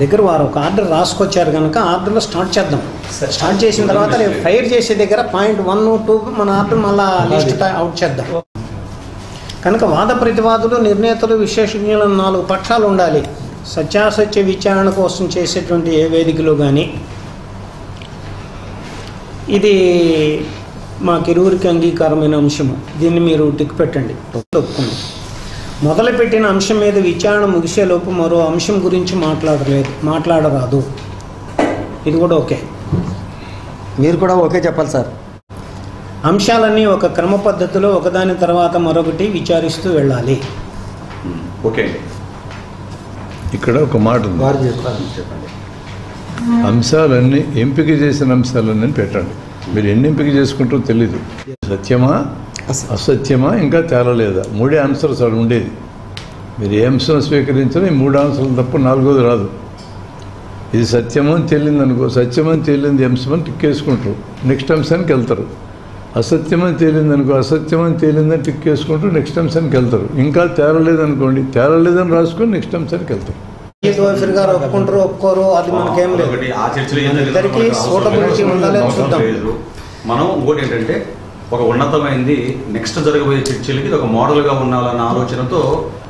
దగ్గర వారు ఒక ఆర్డర్ రాసుకొచ్చారు కనుక ఆర్డర్లో స్టార్ట్ చేద్దాం. స్టార్ట్ చేసిన తర్వాత రేపు ఫైర్ చేసే దగ్గర పాయింట్ 1, 2 మన ఆర్డర్ మళ్ళీ లిస్ట్ అవుట్ చేద్దాం. కనుక వాద ప్రతివాదులు, నిర్ణేతలు, విశేషజ్ఞులు 4 పక్షాలు ఉండాలి. సత్యాసత్య విచారణ కోసం చేసేటువంటి ఏ వేదికలో కానీ ఇది మాకిరువురికి అంగీకారమైన అంశము. దీన్ని మీరు టిక్ పెట్టండి. ఒప్పుకున్నాం. మొదలుపెట్టిన అంశం మీద విచారణ ముగిసేలోపు మరో అంశం గురించి మాట్లాడరాదు. ఇది కూడా ఓకే. మీరు కూడా ఓకే చెప్పాలి సార్. అంశాలన్నీ ఒక క్రమ పద్ధతిలో ఒకదాని తర్వాత మరొకటి విచారిస్తూ వెళ్ళాలి. ఓకే. ఇక్కడ ఒక మాట ఉంది, చెప్పండి. అంశాలన్నీ ఎంపిక చేసిన అంశాలన్నీ పెట్టండి. మీరు ఎన్ని ఎంపిక చేసుకుంటారో తెలీదు. సత్యమా అసత్యమా ఇంకా తేలలేదా? 3 ఆన్సర్స్ అక్కడ ఉండేది. మీరు ఏ అంశం స్వీకరించినా ఈ 3 ఆన్సర్లు తప్ప 4వది రాదు. ఇది సత్యమని తేలింది అనుకో, సత్యమని తేలింది అంశమని టిక్ వేసుకుంటారు, నెక్స్ట్ అంశానికి వెళ్తారు. అసత్యమని తేలింది అనుకో, అసత్యమని తేలిందని టిక్ వేసుకుంటారు, నెక్స్ట్ అంశానికి వెళ్తారు. ఇంకా తేలలేదనుకోండి, తేలలేదని రాసుకొని నెక్స్ట్ అంశానికి వెళ్తారు. ఒప్పుకుంటారు ఒప్పుకోరు అది మనకేం లేదు. ఇద్దరికి సూటబిలిటీ ఉండాలి చూద్దాం. మనం ఇంకోటి ఏంటంటే ఒక ఉన్నతమైంది నెక్స్ట్ జరగబోయే చర్చలకి ఇది ఒక మోడల్గా ఉండాలన్న ఆలోచనతో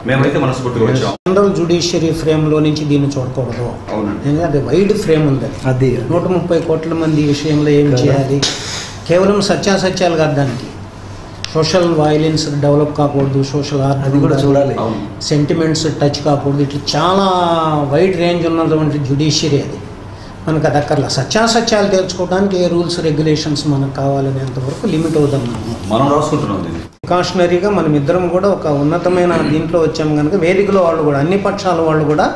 మేమైతే మనస్ఫూర్తిగా వచ్చాం. జనరల్ జ్యుడిషియరీ ఫ్రేమ్లో నుంచి దీన్ని చూడకూడదు. అవునండి. అది వైడ్ ఫ్రేమ్ ఉంది. అది 130 కోట్ల మంది విషయంలో ఏం చేయాలి? కేవలం సత్యాసత్యాలు కాదు, దానికి సోషల్ వైలెన్స్ డెవలప్ కాకూడదు, సోషల్ ఆర్ట్ కూడా చూడాలి, సెంటిమెంట్స్ టచ్ కాకూడదు. ఇట్లా చాలా వైడ్ రేంజ్ ఉన్నటువంటి జ్యుడిషియరీ అది. మనకు అది అక్కర్లా. సత్యాసత్యాలు తెలుసుకోవడానికి ఏ రూల్స్ రెగ్యులేషన్స్ మనకు కావాలనేంతవరకు లిమిట్ అవుతాం మనం రాసుకుంటున్నాం. ప్రికాషనరీగా మనం ఇద్దరం కూడా ఒక ఉన్నతమైన దీంట్లో వచ్చాం కనుక వేదికలో వాళ్ళు కూడా అన్ని పక్షాల వాళ్ళు కూడా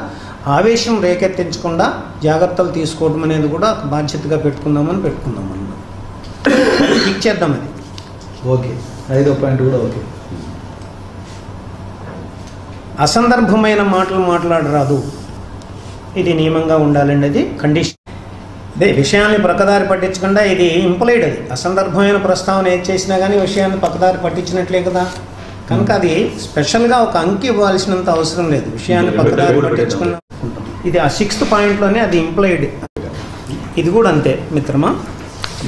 ఆవేశం రేకెత్తించకుండా జాగ్రత్తలు తీసుకోవడం అనేది కూడా బాధ్యతగా పెట్టుకుందాం అన్నమాట. ఇచ్చేద్దాం అది. ఓకే. 5వ పాయింట్ కూడా ఓకే. అసందర్భమైన మాటలు మాట్లాడరాదు. ఇది నియమంగా ఉండాలండి. అది కండిషన్. అదే విషయాన్ని ప్రక్కదారి పట్టించకుండా ఇది ఇంప్లైడ్. అది అసందర్భమైన ప్రస్తావన ఏది చేసినా కానీ విషయాన్ని పక్కదారి పట్టించినట్లే కదా. కనుక అది స్పెషల్గా ఒక అంకి ఇవ్వాల్సినంత అవసరం లేదు. విషయాన్ని పక్కదారి పట్టించకుండా ఇది ఆ 6th పాయింట్లోనే అది ఇంప్లైడ్. ఇది కూడా అంతే మిత్రమా.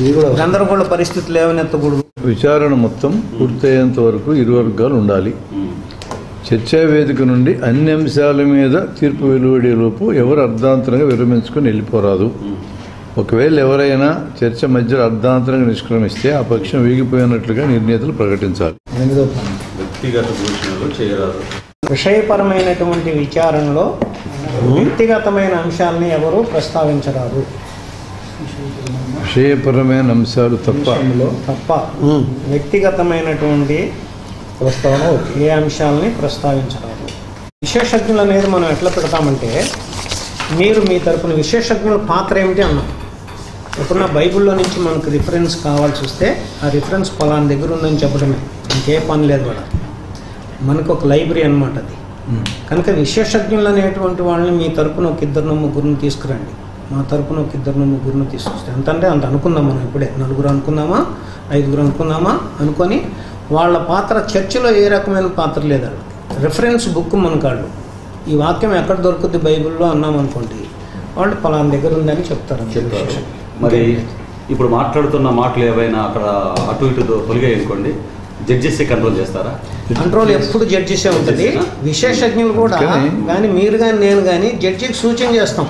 ఇది కూడా గందరగోళ పరిస్థితులు లేవనెత్తకూడదు. విచారణ మొత్తం పూర్తయ్యేంత వరకు ఇరు వర్గాలు ఉండాలి. చర్చా వేదిక నుండి అన్ని అంశాల మీద తీర్పు వెలువడేలోపు ఎవరు అర్ధాంతరంగా విరమించుకొని వెళ్ళిపోరాదు. ఒకవేళ ఎవరైనా చర్చ మధ్యలో అర్ధాంతరంగా నిష్క్రమిస్తే ఆ పక్షం వీగిపోయినట్లుగా నిర్ణేతలు ప్రకటించాలి. వ్యక్తిగత దూషణలు చేయరాదు. విషయపరమైనటువంటి విచారణలో వ్యక్తిగతమైన అంశాలని ఎవరు ప్రస్తావించరాదు. విషయపరమైన అంశాలు తప్ప వ్యక్తిగతమైనటువంటి ప్రస్తావన ఏ అంశాలని ప్రస్తావించరాదు. విశేషజ్ఞులు అనేది మనం ఎట్లా పెడతామంటే, మీరు మీ తరపున విశేషజ్ఞుల పాత్ర ఏమిటి అన్నాం. ఎప్పుడన్నా బైబిల్లో నుంచి మనకు రిఫరెన్స్ కావాల్సి వస్తే ఆ రిఫరెన్స్ పలానా దగ్గర ఉందని చెప్పడమే, ఇంకే పని లేదు కూడా. మనకు ఒక లైబ్రరీ అనమాట అది. కనుక విశేషజ్ఞులు అనేటువంటి వాళ్ళని మీ తరపున ఒక 2-3 తీసుకురండి. మా తరపున ఒక 2-3 తీసుకొస్తే ఎంతంటే అంత అనుకుందాం. మనం ఇప్పుడే 4 అనుకుందామా, 5 అనుకుందామా అనుకొని వాళ్ళ పాత్ర చర్చలో ఏ రకమైన పాత్ర లేదా. రిఫరెన్స్ బుక్ మనకాళ్ళు ఈ వాక్యం ఎక్కడ దొరుకుతుంది బైబిల్లో అన్నాం అనుకోండి, వాళ్ళు పలానా దగ్గర ఉందని చెప్తారు. మరి ఇప్పుడు మాట్లాడుతున్న మాటలు ఏవైనా అక్కడ అటు ఇటు తొలిగాయి అనుకోండి, జడ్జెస్ కంట్రోల్ చేస్తారా? కంట్రోల్ ఎప్పుడు జడ్జెసే ఉంటుంది. విశేషజ్ఞులు కూడా కానీ మీరు కానీ నేను కానీ జడ్జికి సూచన చేస్తాం,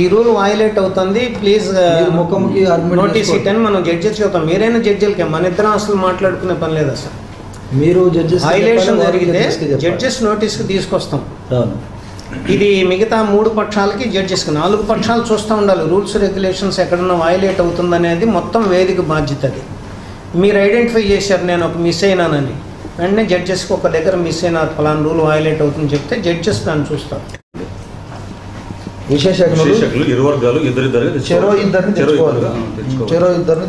ఈ రూల్ వైలేట్ అవుతుంది, ప్లీజ్ ముఖంకి నోటీస్ ఇట్ మనం జడ్జెస్ చెప్తాం. మీరైనా జడ్జిలకే, మన ఇద్దరం అసలు మాట్లాడుకునే పని లేదు. అసలు మీరు జడ్జెస్ వైలేషన్ జరిగితే జడ్జెస్ నోటీస్కి తీసుకొస్తాం. ఇది మిగతా 3 పక్షాలకి జడ్జెస్కి 4 పక్షాలు చూస్తూ ఉండాలి. రూల్స్ రెగ్యులేషన్స్ ఎక్కడన్నా వైలేట్ అవుతుందనేది మొత్తం వేదిక బాధ్యత. అది మీరు ఐడెంటిఫై చేశారు, నేను ఒక మిస్ అయినానని, వెంటనే జడ్జెస్కి ఒక దగ్గర మిస్ అయినా ఫలానా రూల్ వైలేట్ అవుతుందని చెప్తే జడ్జెస్ దాన్ని చూస్తారు. విశేషజ్ఞులు ఇరు వర్గాలు చెరో ఇద్దరిని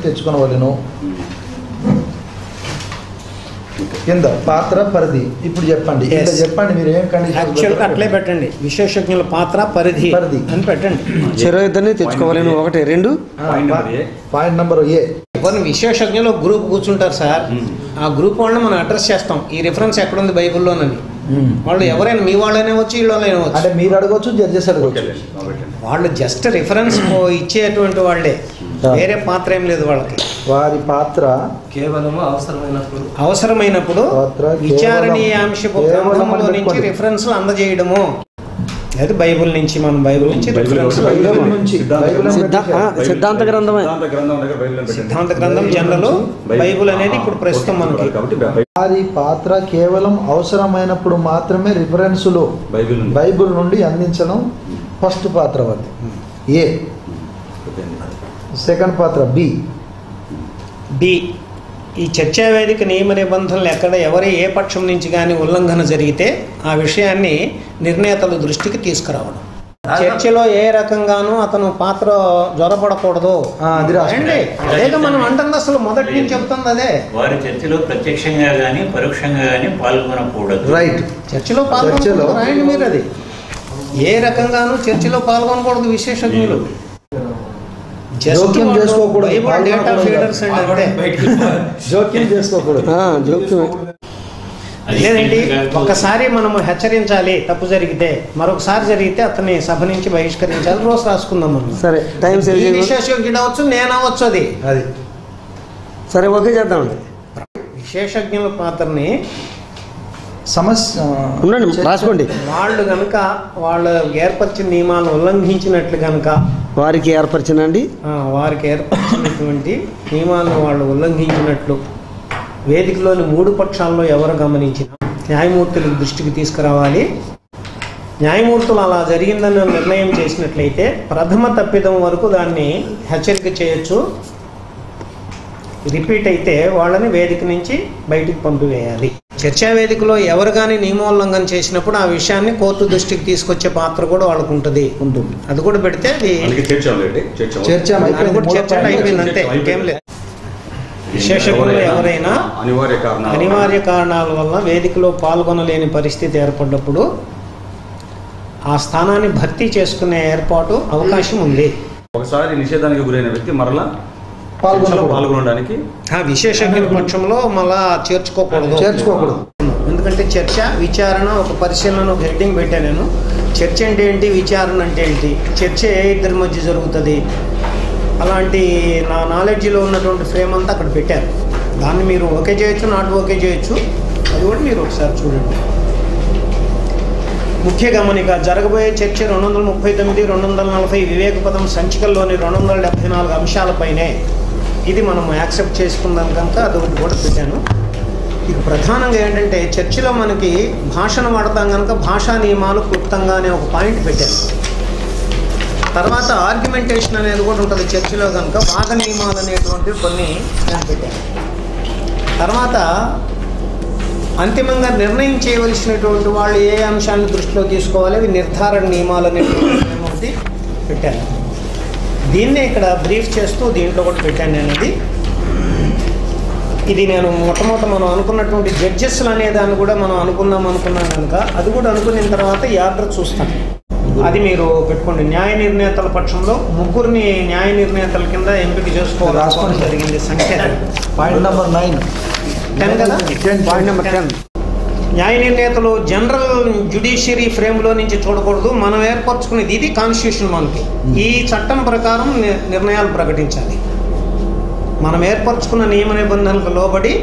తెచ్చుకోవాలను. కింద పాత్ర పరిధి. ఇప్పుడు చెప్పండి, చెప్పండి మీరు ఏం కండిషన్ అట్లే పెట్టండి. విశేషజ్ఞుల పాత్ర పరిధి అని పెట్టండి. చెరో ఇద్దరిని తెచ్చుకోవాలని 1, 2 పాయింట్ నెంబర్ ఏ. కొన్ని విశేషజ్ఞులు గ్రూప్ కూర్చుంటారు సార్, ఆ గ్రూప్ వాళ్ళని మనం అడ్రస్ చేస్తాం, ఈ రిఫరెన్స్ ఎక్కడుంది బైబిల్లోనని. వాళ్ళు ఎవరైనా మీ వాళ్ళైనా వచ్చి వీళ్ళైనా వచ్చి, అంటే మీరు అడగవచ్చు, జడ్జెస్ అడగవచ్చు. వాళ్ళు జస్ట్ రిఫరెన్స్ ఇచ్చేటువంటి వాళ్ళే, వేరే పాత్ర ఏం లేదు వాళ్ళకి. వారి పాత్ర కేవలం అవసరమైనప్పుడు విచారణీయాంశపు గ్రంథములో నుంచి రిఫరెన్స్లు అందజేయడము. అది బైబుల్ నుంచి, మనం బైబుల్ నుంచి సిద్ధాంత గ్రంథమే, సిద్ధాంత గ్రంథం జనరల్, బైబుల్ అనేది ఇప్పుడు ప్రస్తుతం మనకి. వారి పాత్ర కేవలం అవసరమైనప్పుడు మాత్రమే రిఫరెన్సులు బైబుల్ నుండి అందించడం ఫస్ట్ పాత్ర వారి. ఏ. సెకండ్ పాత్ర బి. ఈ చర్చా వేదిక నియమ నిబంధనలు ఎక్కడ ఏ పక్షం నుంచి కానీ ఉల్లంఘన జరిగితే ఆ విషయాన్ని నిర్ణేతల దృష్టికి తీసుకురావడం. చర్చలో ఏ రకంగానూ అతను పాత్ర జ్వరపడకూడదు. అదేగా మనం అంటుంది, అసలు మొదటి నుంచి చెప్తుంది అదే. వారి చర్చలో ప్రత్యక్షంగా కానీ పరోక్షంగా కానీ పాల్గొనకూడదు. రైట్. చర్చలో పాల్గొనకూడదు రాయండి మీరు. అది ఏ రకంగానూ చర్చలో పాల్గొనకూడదు విశేషజ్ఞులు. జోక్యం చేసుకోకూడదు. డేటా ఫీడర్స్ అండి, జోక్యం చేసుకోకూడదు. లేదండి, ఒక్కసారి మనం హెచ్చరించాలి తప్పు జరిగితే, మరొకసారి జరిగితే అతన్ని సభ నుంచి బహిష్కరించాలి. రోజు రాసుకుందాం మనం. సరే, టైం విశేషజ్ఞుడు అవచ్చు, నేను అవచ్చు. అది సరే, ఓకే చేద్దామండి. విశేషజ్ఞుల పాత్రని సమస్య ఉండండి, రాసుకోండి. వాళ్ళు కనుక వాళ్ళు ఏర్పరిచిన నియమాలను ఉల్లంఘించినట్లు కనుక, వారికి ఏర్పరిచినండి వారికి ఏర్పరిచినటువంటి నియమాలను వాళ్ళు ఉల్లంఘించినట్లు వేదికలోని 3 పక్షాల్లో ఎవరు గమనించినా న్యాయమూర్తుల దృష్టికి తీసుకురావాలి. న్యాయమూర్తులు అలా జరిగిందని నిర్ణయం చేసినట్లయితే ప్రథమ తప్పిదం వరకు దాన్ని హెచ్చరిక చేయొచ్చు. రిపీట్ అయితే వాళ్ళని వేదిక నుంచి బయటికి పంపివేయాలి. చర్చా వేదికలో ఎవరు కానీ నియమోల్లంఘన చేసినప్పుడు ఆ విషయాన్ని కోర్టు దృష్టికి తీసుకొచ్చే పాత్ర కూడా వాళ్ళకు ఉంటుంది. అది కూడా పెడితే అది చర్చ అయిపోయింది, అంతే, ఇంకేం లేదు. విశేషజ్ఞులు ఎవరైనా అనివార్య కారణాల వల్ల వేదికలో పాల్గొనలేని పరిస్థితి ఏర్పడినప్పుడు ఆ స్థానాన్ని భర్తీ చేసుకునే ఏర్పాటు అవకాశం ఉంది. ఒకసారి నిషేధానికి గురైన వ్యక్తి మరలా పాల్గొనడానికి విశేషజ్ఞుల పక్షంలో మళ్ళా చేర్చుకోకూడదు. ఎందుకంటే చర్చ, విచారణ, ఒక పరిశీలన, ఒక హెడ్డింగ్ పెట్టాను నేను. చర్చ అంటే ఏంటి, విచారణ అంటే ఏంటి, చర్చ ఏ ఇద్దరి మధ్య జరుగుతుంది, అలాంటి నా నాలెడ్జ్లో ఉన్నటువంటి ఫ్రేమ్ అంతా అక్కడ పెట్టారు. దాన్ని మీరు ఓకే చేయొచ్చు, నాట్ ఓకే చేయొచ్చు. అది కూడా మీరు ఒకసారి చూడండి. ముఖ్య గమనిక, జరగబోయే చర్చ 239, 240 వివేకపదం సంచికల్లోని 274 అంశాలపైనే. ఇది మనం యాక్సెప్ట్ చేసుకుందాం కనుక అదొకటి కూడా పెట్టాను. ఇక ప్రధానంగా ఏంటంటే చర్చలో మనకి భాషను వాడతాం కనుక భాషా నియమాలు క్లుప్తంగా అనే ఒక పాయింట్ పెట్టాను. తర్వాత ఆర్గ్యుమెంటేషన్ అనేది కూడా ఉంటుంది చర్చలో కనుక, వాద నియమాలు అనేటువంటివి కొన్ని నేను పెట్టాను. తర్వాత అంతిమంగా నిర్ణయం చేయవలసినటువంటి వాళ్ళు ఏ అంశాన్ని దృష్టిలో తీసుకోవాలి, అవి నిర్ధారణ నియమాలు అనేటువంటి పెట్టాను. దీన్నే ఇక్కడ బ్రీఫ్ చేస్తూ దీంట్లో కూడా పెట్టాను నేను. ఇది నేను మొట్టమొదట మనం అనుకున్నటువంటి జడ్జెస్లు అనే దాన్ని కూడా మనం అనుకున్నాం కనుక అది కూడా అనుకున్న తర్వాత ఈ ఆర్డర్ చూస్తాను. అది మీరు పెట్టుకోండి. న్యాయ నిర్ణేతల పక్షంలో 3 న్యాయ నిర్ణేతల కింద ఎంపిక చేసుకోవాలి జరిగింది. సంఖ్య పాయింట్ నెంబర్ 9, 10 కదా. Point number 10. న్యాయ నిర్ణేతలు జనరల్ జ్యుడిషియరీ ఫ్రేమ్లో నుంచి చూడకూడదు. మనం ఏర్పరచుకునేది ఇది కాన్స్టిట్యూషన్. మనకి ఈ చట్టం ప్రకారం నిర్ణయాలు ప్రకటించాలి. మనం ఏర్పరచుకున్న నియమ నిబంధనలకు లోబడి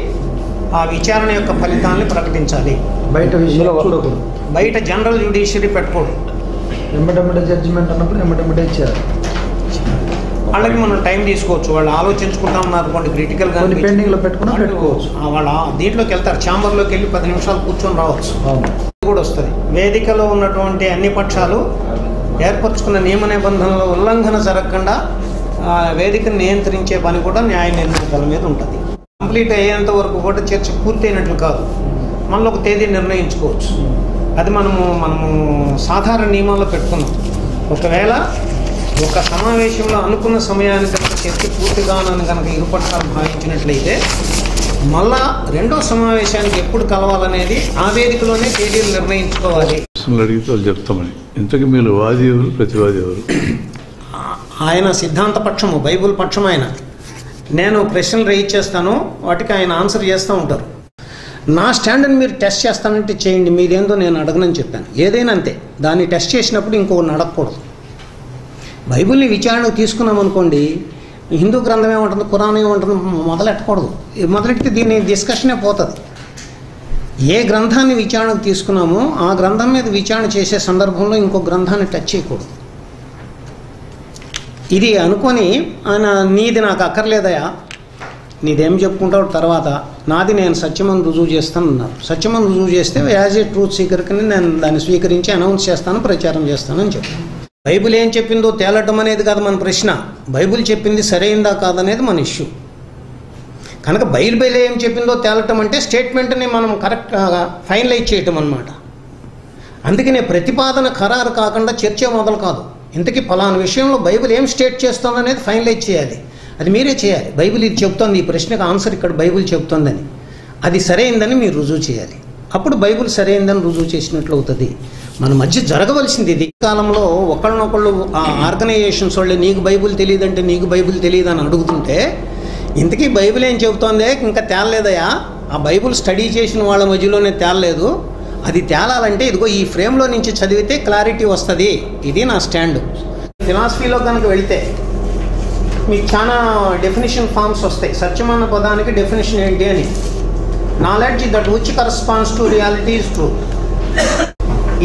ఆ విచారణ యొక్క ఫలితాన్ని ప్రకటించాలి. బయట విషయంలో చూడకూడదు. బయట జనరల్ జ్యుడిషియరీ పెట్టుకోడు. ఎమ్మటెమ్మటే జడ్జిమెంట్ అన్నప్పుడు ఎమ్మటెమ్మటే ఇచ్చారు. వాళ్ళకి మనం టైం తీసుకోవచ్చు. వాళ్ళు ఆలోచించుకుంటా ఉన్నారనుకోండి, క్రిటికల్గా పెండింగ్లో పెట్టుకోవచ్చు. వాళ్ళ దీంట్లోకి వెళ్తారు, ఛాంబర్లోకి వెళ్ళి 10 నిమిషాలు కూర్చొని రావచ్చు కూడా వస్తుంది. వేదికలో ఉన్నటువంటి అన్ని పక్షాలు ఏర్పరచుకున్న నియమ నిబంధనల ఉల్లంఘన జరగకుండా వేదికను నియంత్రించే పని కూడా న్యాయ నిర్ణేతల మీద ఉంటుంది. కంప్లీట్ అయ్యేంత వరకు కూడా చర్చ పూర్తయినట్లు కాదు, మనలో ఒక తేదీ నిర్ణయించుకోవచ్చు. అది మనము సాధారణ నియమాల్లో పెట్టుకున్నాం. ఒకవేళ ఒక సమావేశంలో అనుకున్న సమయానికి కనుక చర్చ పూర్తిగానని కనుక ఇరుపక్షాలు భావించినట్లయితే మళ్ళా రెండో సమావేశానికి ఎప్పుడు కలవాలనేది ఆ వేదికలోనే తేదీలు నిర్ణయించుకోవాలి. అడిగితే వాళ్ళు చెప్తామని. ఇంతకీ మీరు వాది ఎవరు, ప్రతివాది ఎవరు? ఆయన సిద్ధాంత పక్షము, బైబుల్ పక్షం. ఆయన నేను ప్రశ్నలు రైజ్ చేస్తాను, వాటికి ఆయన ఆన్సర్ చేస్తూ ఉంటారు. నా స్టాండ్ని మీరు టెస్ట్ చేస్తానంటే చేయండి, మీదేందో నేను అడగనని చెప్పాను. ఏదైనా అంతే, దాన్ని టెస్ట్ చేసినప్పుడు ఇంకొకరిని అడగకూడదు. బైబిల్ని విచారణకు తీసుకున్నాం అనుకోండి, హిందూ గ్రంథం ఏముంటుంది, ఖురాన్ ఏముంటుంది మొదలెట్టకూడదు. మొదలెడితే దీని డిస్కషనే పోతుంది. ఏ గ్రంథాన్ని విచారణకు తీసుకున్నామో ఆ గ్రంథం మీద విచారణ చేసే సందర్భంలో ఇంకో గ్రంథాన్ని టచ్ చేయకూడదు. ఇది అనుకొని ఆయన నీది నాకు అక్కర్లేదయా, నీదేం చెప్పుకుంటావు తర్వాత, నాది నేను సత్యమని రుజువు చేస్తాను అన్నారు. సత్యమని రుజువు చేస్తే యాజ్ ఏ ట్రూత్ సీకర్కి నేను దాన్ని స్వీకరించి అనౌన్స్ చేస్తాను, ప్రచారం చేస్తానని చెప్పాను. బైబిల్ ఏం చెప్పిందో తేలటం అనేది కాదు మన ప్రశ్న, బైబిల్ చెప్పింది సరైందా కాదనేది మన ఇష్యూ. కనుక బైబిల్ ఏం చెప్పిందో తేలటం అంటే స్టేట్మెంట్ని మనం కరెక్ట్గా ఫైనలైజ్ చేయటం అన్నమాట. అందుకనే ప్రతిపాదన ఖరారు కాకుండా చర్చ మొదలు కాదు. ఇంతకీ ఫలానా విషయంలో బైబిల్ ఏం స్టేట్ చేస్తుంది అనేది ఫైనలైజ్ చేయాలి, అది మీరే చేయాలి. బైబిల్ ఇది చెప్తోంది, ఈ ప్రశ్నకు ఆన్సర్ ఇక్కడ బైబిల్ చెప్తోందని, అది సరైందని మీరు రుజువు చేయాలి. అప్పుడు బైబిల్ సరైందని రుజువు చేసినట్లు అవుతుంది. మన మధ్య జరగవలసింది ఇది. కాలంలో ఒకళ్ళనొకళ్ళు ఆ ఆర్గనైజేషన్స్ వాళ్ళు నీకు బైబిల్ తెలియదంటే నీకు బైబిల్ తెలియదు అని అడుగుతుంటే, ఇంతకీ బైబిల్ ఏం చెబుతోందే ఇంకా తేలలేదయా, ఆ బైబిల్ స్టడీ చేసిన వాళ్ళ మధ్యలోనే తేలలేదు, అది తేలాలంటే ఇదిగో ఈ ఫ్రేమ్లో నుంచి చదివితే క్లారిటీ వస్తుంది. ఇది నా స్టాండ్. ఫిలాసఫీలో కనుక వెళితే మీకు చాలా డెఫినేషన్ ఫామ్స్ వస్తాయి. సత్యం అన్న పదానికి డెఫినేషన్ ఏంటి అని, knowledge that which corresponds to reality is truth.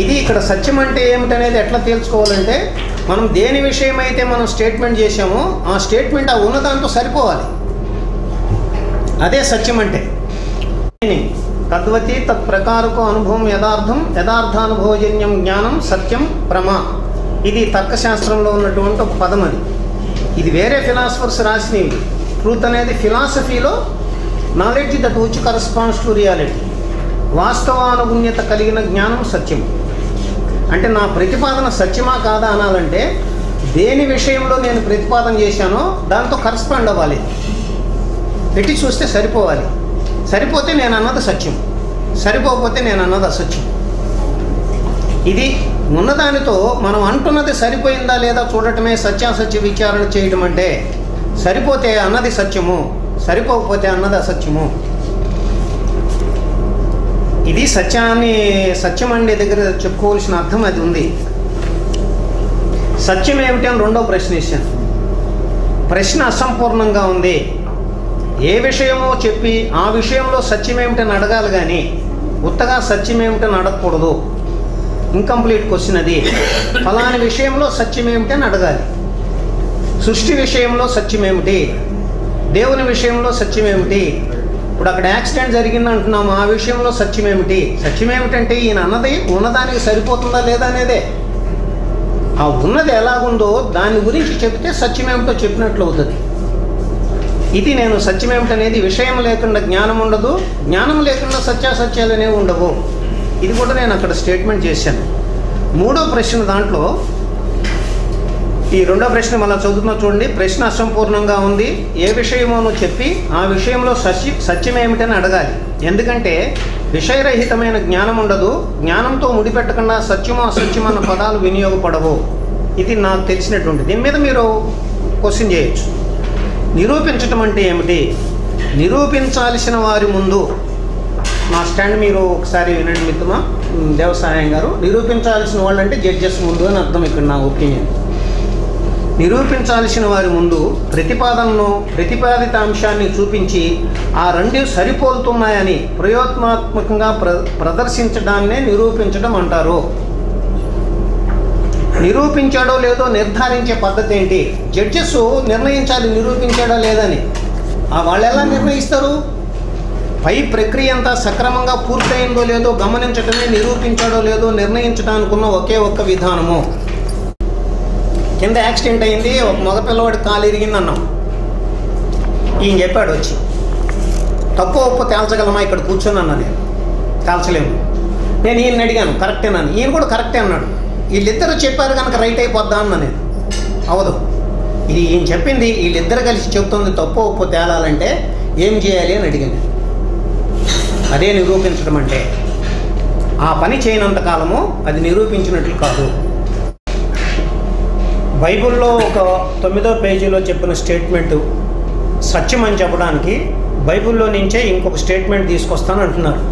ఇది ఇక్కడ సత్యం అంటే ఏమిటనేది ఎట్లా తేల్చుకోవాలంటే, మనం దేని విషయం అయితే మనం స్టేట్మెంట్ చేసామో ఆ స్టేట్మెంట్ ఆ ఉన్నదాంతో సరిపోవాలి. అదే సత్యం అంటే. తద్వతి తత్ప్రకారకు అనుభవం యథార్థం, యథార్థానుభవజన్యం జ్ఞానం సత్యం ప్రమా. ఇది తర్కశాస్త్రంలో ఉన్నటువంటి ఒక పదం. అది ఇది వేరే ఫిలాసఫర్స్ రాసినవి. ట్రూత్ అనేది ఫిలాసఫీలో knowledge that which corresponds to reality, వాస్తవానుగుణ్యత కలిగిన జ్ఞానం సత్యం. అంటే నా ప్రతిపాదన సత్యమా కాదా అనాలంటే దేని విషయంలో నేను ప్రతిపాదన చేశానో దాంతో కరస్పాండ్ అవ్వాలి, పెట్టి చూస్తే సరిపోవాలి. సరిపోతే నేను అన్నది సత్యం, సరిపోకపోతే నేను అన్నది అసత్యం. ఇది ఉన్నదానితో మనం అంటున్నది సరిపోయిందా లేదా చూడటమే సత్యాసత్య విచారణ చేయడం అంటే. సరిపోతే అన్నది సత్యము, సరిపోకపోతే అన్నది అసత్యము. ఇది సత్యాన్ని సత్యం అనే దగ్గర చెప్పుకోవాల్సిన అర్థం అది ఉంది. సత్యం ఏమిటి అని రెండో ప్రశ్న ఇచ్చాను. ప్రశ్న అసంపూర్ణంగా ఉంది. ఏ విషయమో చెప్పి ఆ విషయంలో సత్యం ఏమిటని అడగాలి కానీ ఉత్తగా సత్యం ఏమిటని అడగకూడదు. ఇన్కంప్లీట్ క్వశ్చన్ అది. ఫలాని విషయంలో సత్యం ఏమిటని అడగాలి. సృష్టి విషయంలో సత్యం ఏమిటి, దేవుని విషయంలో సత్యం ఏమిటి, ఇప్పుడు అక్కడ యాక్సిడెంట్ జరిగింది అంటున్నాము, ఆ విషయంలో సత్యం ఏమిటి. సత్యం ఏమిటంటే ఈయన అన్నది ఉన్నదానికి సరిపోతుందా లేదా అనేదే. ఆ ఉన్నది ఎలాగుందో దాని గురించి చెప్తే సత్యం ఏమిటో చెప్పినట్లు అవుతుంది. ఇది నేను సత్యం ఏమిటనేది విషయం లేకుండా జ్ఞానం ఉండదు, జ్ఞానం లేకుండా సత్యాసత్యాలు అనేవి ఉండవు. ఇది కూడా నేను అక్కడ స్టేట్మెంట్ చేశాను. మూడో ప్రశ్న దాంట్లో, ఈ రెండో ప్రశ్న మళ్ళీ చదువుతున్నా చూడండి. ప్రశ్న అసంపూర్ణంగా ఉంది. ఏ విషయమోనో చెప్పి ఆ విషయంలో సత్యం ఏమిటని అడగాలి. ఎందుకంటే విషయరహితమైన జ్ఞానం ఉండదు. జ్ఞానంతో ముడిపెట్టకుండా సత్యమో అసత్యం అన్న పదాలు వినియోగపడవు. ఇది నాకు తెలిసినటువంటి. దీని మీద మీరు క్వశ్చన్ చేయొచ్చు. నిరూపించటం అంటే ఏమిటి? నిరూపించాల్సిన వారి ముందు, నా స్టాండ్ మీరు ఒకసారి వినండి మిత్రమా దేవసాయం గారు. నిరూపించాల్సిన వాళ్ళు అంటే జడ్జెస్ ముందు అని అర్థం ఇక్కడ నా ఒపీనియన్. నిరూపించాల్సిన వారి ముందు ప్రతిపాదనను, ప్రతిపాదిత అంశాన్ని చూపించి ఆ రెండు సరిపోలుతున్నాయని ప్రయోగాత్మకంగా ప్రదర్శించడాన్నే నిరూపించడం అంటారు. నిరూపించాడో లేదో నిర్ధారించే పద్ధతి ఏంటి? జడ్జెస్ నిర్ణయించాలి నిరూపించాడా లేదని. వాళ్ళు ఎలా నిర్ణయిస్తారు? పై ప్రక్రియ అంతా సక్రమంగా పూర్తయిందో లేదో గమనించడమే నిరూపించాడో లేదో నిర్ణయించడానికి ఉన్న ఒకే ఒక్క విధానము. కింద యాక్సిడెంట్ అయింది, ఒక మగపిల్లవాడి కాలు ఇరిగింది అన్నాం. ఈయన చెప్పాడు వచ్చి, తక్కువ ఒప్పు తేల్చగలమా ఇక్కడ కూర్చొని అన్నా. నేను తేల్చలేము. నేను ఈయన అడిగాను కరెక్టేనని, ఈయన కూడా కరెక్టే అన్నాడు. వీళ్ళిద్దరూ చెప్పారు కనుక రైట్ అయిపోద్దా అన్నా. నేను అవదు, ఇది ఈయన చెప్పింది వీళ్ళిద్దరు కలిసి చెప్తుంది, తప్పు ఒప్పు తేలాలంటే ఏం చేయాలి అని అడిగాను. అదే నిరూపించడం అంటే. ఆ పని చేయనంత కాలము అది నిరూపించినట్లు కాదు. బైబిల్లో ఒక 9వ పేజీలో చెప్పిన స్టేట్మెంటు సత్యం అని చెప్పడానికి బైబిల్లో నుంచే ఇంకొక స్టేట్మెంట్ తీసుకొస్తాను అంటున్నారు.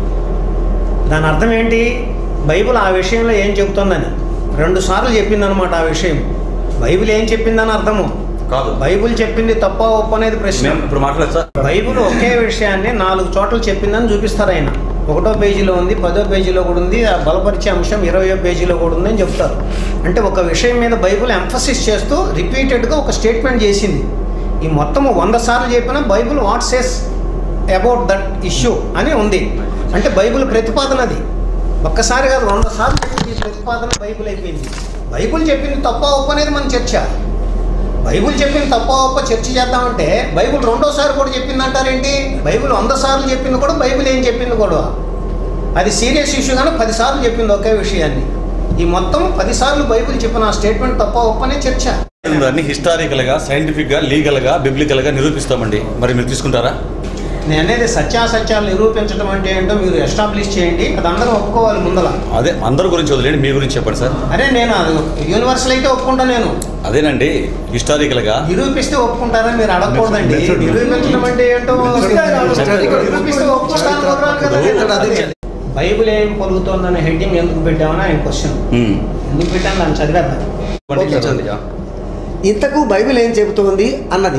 దాని అర్థం ఏంటి? బైబిల్ ఆ విషయంలో ఏం చెబుతుందని 2 సార్లు చెప్పిందనమాట. ఆ విషయం బైబిల్ ఏం చెప్పిందని అర్థము కాదు. బైబిల్ చెప్పింది తప్ప ఒప్పు అనేది ప్రశ్న. ఇప్పుడు మాట్లాడచ్చు సార్. బైబిల్ ఒకే విషయాన్ని 4 చోట్ల చెప్పిందని చూపిస్తారు ఆయన. 1వ పేజీలో ఉంది, 10వ పేజీలో కూడా ఉంది, ఆ బలపరిచే అంశం 20వ పేజీలో కూడా ఉందని చెప్తారు. అంటే ఒక విషయం మీద బైబిల్ ఎంఫసిస్ చేస్తూ రిపీటెడ్గా ఒక స్టేట్మెంట్ చేసింది. ఈ మొత్తము 100 సార్లు చెప్పిన Bible what says about that issue అని ఉంది. అంటే బైబిల్ ప్రతిపాదన అది. ఒక్కసారి కాదు 100 సార్లు చెప్పింది ప్రతిపాదన బైబిల్ అయిపోయింది. బైబిల్ చెప్పింది తప్ప ఒప్పు అనేది మన చర్చ. బైబిల్ చెప్పింది తప్ప ఒప్ప చర్చ చేద్దామంటే బైబిల్ 2వసారి కూడా చెప్పింది అంటారేంటి? బైబిల్ 100 సార్లు చెప్పింది కూడా బైబిల్ ఏం చెప్పింది కూడా అది సీరియస్ ఇష్యూ కానీ 10 సార్లు చెప్పింది ఒకే విషయాన్ని. ఈ మొత్తం 10 సార్లు బైబిల్ చెప్పిన ఆ స్టేట్మెంట్ తప్ప ఒప్పనే చర్చ. దాన్ని హిస్టారికల్గా, సైంటిఫిక్గా, లీగల్గా, బిబ్లికల్గా నిరూపిస్తామండి. మరి మీరు తీసుకుంటారా? నేను అనేది సత్యాసత్యాలు నిరూపించడం అంటే ఏంటో మీరు ఎస్టాబ్లిష్ చేయండి. అది అందరూ ఒప్పుకోవాలి ముందల. అదే అందరి గురించి వదిలేండి, మీ గురించి చెప్పండి సార్. అరే నేను అది యూనివర్సల్ అయితే ఒప్పుకుంటా. నేను అదేనండి హిస్టారికల్గా నిరూపిస్తే ఒప్పుకుంటారని మీరు అడగకూడదండి. నిరూపించడం అంటే ఏంటో నిరూపిస్తే ఒప్పుకుంటాను కదా. బైబిల్ ఏం పలుకుతోందనే హెడ్డింగ్ ఎందుకు పెట్టామని ఆయన క్వశ్చన్. ఎందుకు పెట్టాను దాన్ని చదివేద్దాం. ఇంతకు బైబిల్ ఏం చెబుతోంది అన్నది.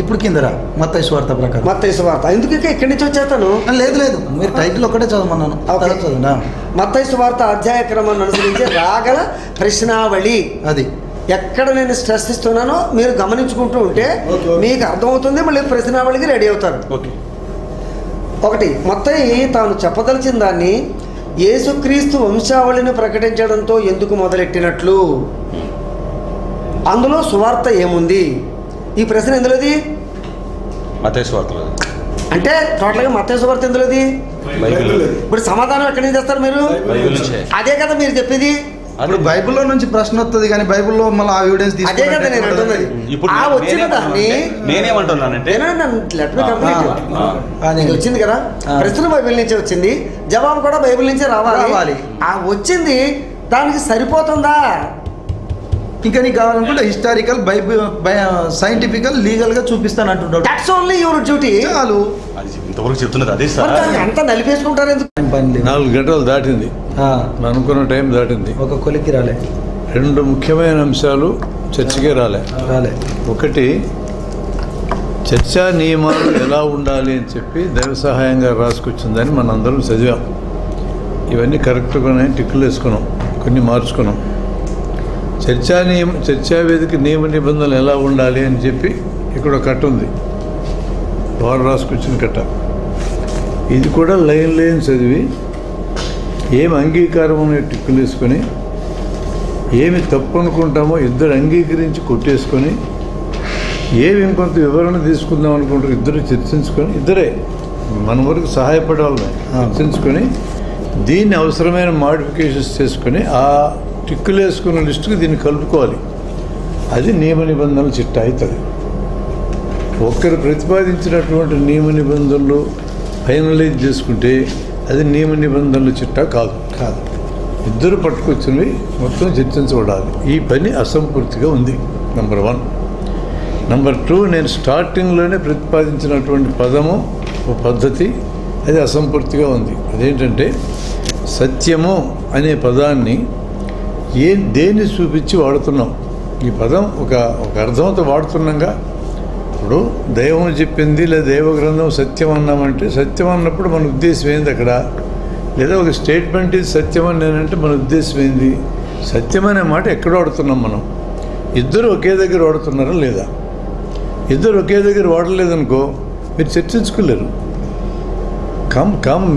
ఇప్పుడు కిందరా మత్తయి సువార్త ప్రకారం. మత్తయి సువార్త ఎందుకు ఇక్కడి నుంచి వచ్చేస్తాను? లేదు మీరు టైటిల్ ఒకటే చదవమన్నాను. చదువునా? మత్తయి సువార్త అధ్యాయ క్రమాన్ని అనుసరించి రాగల ప్రశ్నావళి. అది ఎక్కడ నేను స్ట్రెస్ ఇస్తున్నానో మీరు గమనించుకుంటూ ఉంటే మీకు అర్థమవుతుంది. మళ్ళీ ప్రశ్నావళికి రెడీ అవుతారు. 1 మత్తయి తాను చెప్పదలిచిన దాన్ని యేసుక్రీస్తు వంశావళిని ప్రకటించడంతో ఎందుకు మొదలెట్టినట్లు, అందులో సువార్త ఏముంది? ఈ ప్రశ్న ఎందులోది? మత్తయి సువార్తలో. అంటే టోటల్గా మత్తయి సువార్త ఎందులోది? ఇప్పుడు సమాధానం ఎక్కడి నుంచి చేస్తారు మీరు? అదే కదా మీరు చెప్పేది. ఇప్పుడు బైబిల్లో నుంచి ప్రశ్న వస్తుంది కానీ బైబిల్లో మళ్ళీ ఆ ఎవిడెన్స్ అదే కదా నేను అంటున్నది. ఆ వచ్చిన దాన్ని నేనేమంటున్నానంటే వచ్చింది కదా ప్రశ్న బైబిల్ నుంచే వచ్చింది, జవాబు కూడా బైబిల్ నుంచే రావాలి. ఆ వచ్చింది దానికి సరిపోతుందా? ఇంకా నీకు కావాలనుకుంటే హిస్టారికల్, బైబిల్, సైంటిఫికల్, లీగల్ గా చూపిస్తాను అంటున్నాడు. That's only your duty. చాలు. ఇంతవరకు చెప్తున్నది అదే సార్. అంతా నలిపేసుకుంటారు ఎందుకు? 4 గంటలు దాటింది. అనుకున్న టైం దాటింది. ఒక కొలికి రాలే. 2 ముఖ్యమైన అంశాలు చర్చకే రాలే. 1 చర్చా నియమాలు ఎలా ఉండాలి అని చెప్పి దైవ సహాయంగా రాసుకొచ్చిందని మనందరం చదివాం. ఇవన్నీ కరెక్ట్గానే టిక్కులు వేసుకున్నాం, కొన్ని మార్చుకున్నాం. చర్చా వేదిక నియమ నిబంధనలు ఎలా ఉండాలి అని చెప్పి ఇక్కడ కట్ట ఉంది, వారు రాసుకొచ్చిన కట్ట. ఇది కూడా లైన్ చదివి ఏమి అంగీకారం అనే టిక్కులు వేసుకొని ఏమి తప్పు అనుకుంటామో ఇద్దరు అంగీకరించి కొట్టేసుకొని ఏమి ఇంకొంత వివరణ తీసుకుందాం అనుకుంటారు ఇద్దరు చర్చించుకొని, ఇద్దరే మన వరకు సహాయపడే వాళ్ళని చర్చించుకొని దీన్ని అవసరమైన మాడిఫికేషన్స్ చేసుకొని ఆ టిక్కులు వేసుకున్న లిస్టుకి దీన్ని కలుపుకోవాలి. అది నియమ నిబంధనల చిట్టా అవుతుంది. ఒక్కరు ప్రతిపాదించినటువంటి నియమ నిబంధనలు ఫైనలైజ్ చేసుకుంటే అది నియమ నిబంధనల చిట్టా కాదు. ఇద్దరు పట్టుకొచ్చినవి మొత్తం చర్చించబడాలి. ఈ పని అసంపూర్తిగా ఉంది. నంబర్ 1. నంబర్ 2, నేను స్టార్టింగ్లోనే ప్రతిపాదించినటువంటి పదము ఒక పద్ధతి అది అసంపూర్తిగా ఉంది. అదేంటంటే సత్యము అనే పదాన్ని దేన్ని చూపించి వాడుతున్నాం. ఈ పదం ఒక అర్థంతో వాడుతున్నాగా. ఇప్పుడు దైవం చెప్పింది లేదా దైవ గ్రంథం సత్యం అన్నామంటే సత్యం అన్నప్పుడు మన ఉద్దేశం ఏంది అక్కడ? లేదా ఒక స్టేట్మెంట్ ఇది సత్యం అని నేనంటే మన ఉద్దేశం ఏంది? సత్యం అనే మాట ఎక్కడ వాడుతున్నాం మనం? ఇద్దరు ఒకే దగ్గర వాడుతున్నారా లేదా? ఇద్దరు ఒకే దగ్గర వాడలేదనుకో మీరు చర్చించుకోలేరు.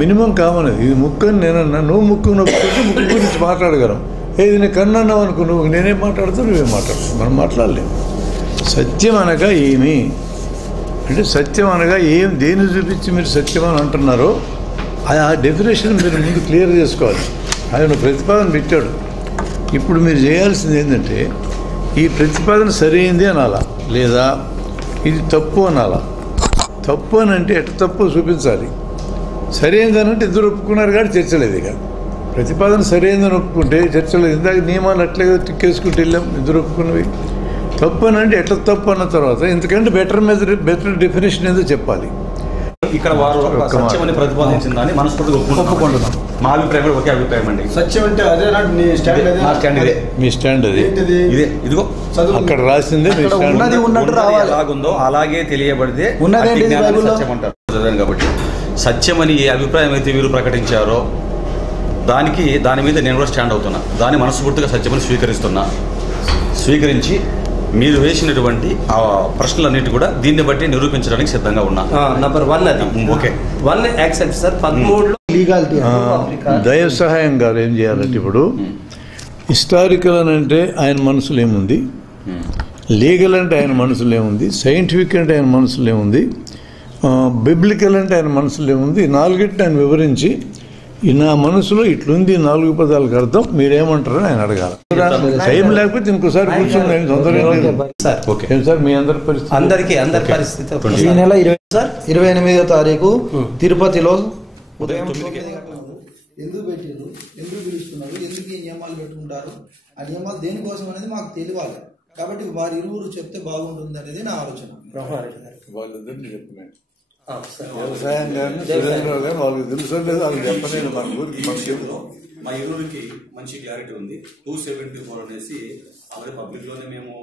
మినిమం కామన్ అది. ఇది ముక్కు అని నేనన్నా, నువ్వు ముక్కు నొప్పుకుంటే ముక్కు గురించి మాట్లాడగలం. ఏది నేను కన్నావు అనుకో, నువ్వు నేనేం మాట్లాడతావు నువ్వేం మాట్లాడతావు, మనం మాట్లాడలేము. సత్యం అనగా ఏమి అంటే సత్యం అనగా దేన్ని చూపించి మీరు సత్యం అని అంటున్నారో ఆ డెఫినేషన్ మీరు ముందు క్లియర్ చేసుకోవాలి. ఆయన ప్రతిపాదన పెట్టాడు. ఇప్పుడు మీరు చేయాల్సింది ఏంటంటే ఈ ప్రతిపాదన సరైంది అనాలా లేదా ఇది తప్పు అనాలా? తప్పు అని అంటే ఎట్ట తప్పు చూపించాలి. సరైనదనంటే ఇద్దరు ఒప్పుకున్నారు కాబట్టి చర్చలేదు. ఇక ప్రతిపాదన సరైనదని ఒప్పుకుంటే చర్చలేదు. ఇందాక నియమాలు అట్లే టిక్కేసుకుంటూ వెళ్ళాం ఇద్దరు ఒప్పుకున్నవి. తప్పు అని అంటే ఎట్లా తప్పు అన్న తర్వాత ఎందుకంటే బెటర్ డెఫినేషన్ ఏదో చెప్పాలి. ఇక్కడ వారు సత్యమని ప్రతిపాదించిన దాన్ని మనస్ఫూర్తిగా ఒప్పుకుంటున్నాం. మా అభిప్రాయం కూడా ఒకే అభిప్రాయం అండి. సత్యం అంటే అదే నీ స్టాండ్, నా స్టాండ్ ఇదే. మీ స్టాండ్ అది ఇదే, ఇదిగో అక్కడ రాసిందే మీ స్టాండ్. ఉన్నది ఉన్నట్టు రావాలి. ఎలాగుందో అలాగే తెలియబడితే ఉన్నది ఏంటి బైబిల్లో? సత్యం అంటారు. చదివాను కాబట్టి సత్యమని ఏ అభిప్రాయం అయితే వీరు ప్రకటించారో దాని మీద నేను కూడా స్టాండ్ అవుతున్నా. దాన్ని మనస్ఫూర్తిగా సత్యమని స్వీకరించి మీరు వేసినటువంటి ఆ ప్రశ్నలన్నిటి కూడా దీన్ని బట్టి నిరూపించడానికి సిద్ధంగా ఉన్నా. నంబర్ 1 అది ఓకే 1 యాక్సెప్ట్ సార్. 13లో లీగాలిటీ దైవ సహాయం గారు ఏం చేయాలంటే ఇప్పుడు హిస్టారికల్ అని అంటే ఆయన మనసులో ఏముంది, లీగల్ అంటే ఆయన మనసులో ఏముంది, సైంటిఫిక్ అంటే ఆయన మనసులో ఏముంది, బిబ్లికల్ అంటే ఆయన మనసులో ఏముంది, ఈ నాలుగిటిని ఆయన వివరించి నా మనసులో ఇట్లుంది 4 పదాలకు అర్థం మీరేమంటారని ఆయన అడగాలి. టైం లేకపోతే ఇంకోసారి కూర్చొని తొందరగా సార్. ఓకే సార్ మీ అందరి పరిస్థితి అందరి పరిస్థితి ఈ నెల 28వ తారీఖు తిరుపతిలో ఉదయం 9 గంటలకు ఎందుకు పెట్టారు, ఎందుకు పిలుస్తున్నారు, ఎందుకు ఈ నియమాలు పెట్టుకుంటారు, ఆ నియమాలు దేనికోసం అనేది మాకు తెలియాలి. కాబట్టి వారి ఇరువురు చెప్తే బాగుంటుంది అనేది నా ఆలోచన. వాళ్ళిద్దరిని చెప్పినాను వ్యవసాయం కానీ సురేంద్రరావు కానీ వాళ్ళకి తెలుసో లేదు, వాళ్ళకి చెప్పలేదు. మన ఊరికి మా ఇరువురికి మంచి క్లారిటీ ఉంది. 274 అనేసి ఆల్రెడీ పబ్లిక్ లోనే మేము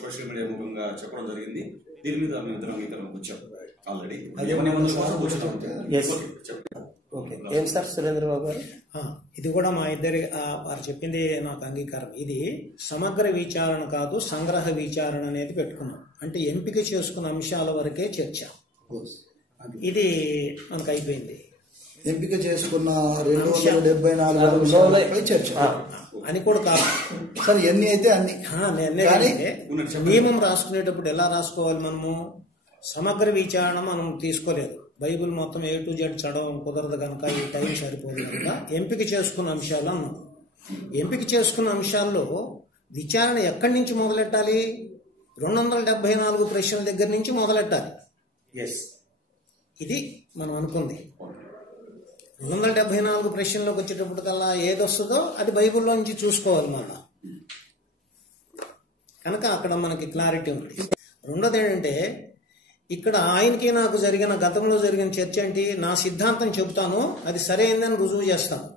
సోషల్ మీడియా ముఖంగా చెప్పడం జరిగింది. దీని మీద మేము ఇద్దరం అంగీకారం వచ్చాం ఆల్రెడీ. ఓకే. ఏం సార్ సురేంద్రబాబు గారు? ఇది కూడా మా ఇద్దరి వారు చెప్పింది నాకు అంగీకారం. ఇది సమగ్ర విచారణ కాదు, సంగ్రహ విచారణ అనేది పెట్టుకున్నాం. అంటే ఎంపిక చేసుకున్న అంశాల వరకే చర్చ. ఇది మనకు అయిపోయింది. ఎంపిక చేసుకున్న 274 చర్చ అని కూడా కాదు సార్. ఎన్ని అయితే అన్ని నియమం రాసుకునేటప్పుడు ఎలా రాసుకోవాలి? మనము సమగ్ర విచారణ మనం తీసుకోలేదు. బైబిల్ మొత్తం A to Z చదవడం కుదరదు కనుక, ఈ టైం సరిపోదు కనుక ఎంపిక చేసుకున్న అంశాలు అన్నాం. ఎంపిక చేసుకున్న అంశాల్లో విచారణ ఎక్కడి నుంచి మొదలెట్టాలి? 274 ప్రశ్నల దగ్గర నుంచి మొదలెట్టాలి. ఇది మనం అనుకుంది. 274 ప్రశ్నలోకి వచ్చేటప్పటికల్లా ఏదొస్తుందో అది బైబిల్లో నుంచి చూసుకోవాలి మనం. కనుక అక్కడ మనకి క్లారిటీ ఉంది. రెండోది ఏంటంటే, ఇక్కడ ఆయనకి నాకు గతంలో జరిగిన చర్చ ఏంటి? నా సిద్ధాంతం చెబుతాను, అది సరైందని రుజువు చేస్తాను.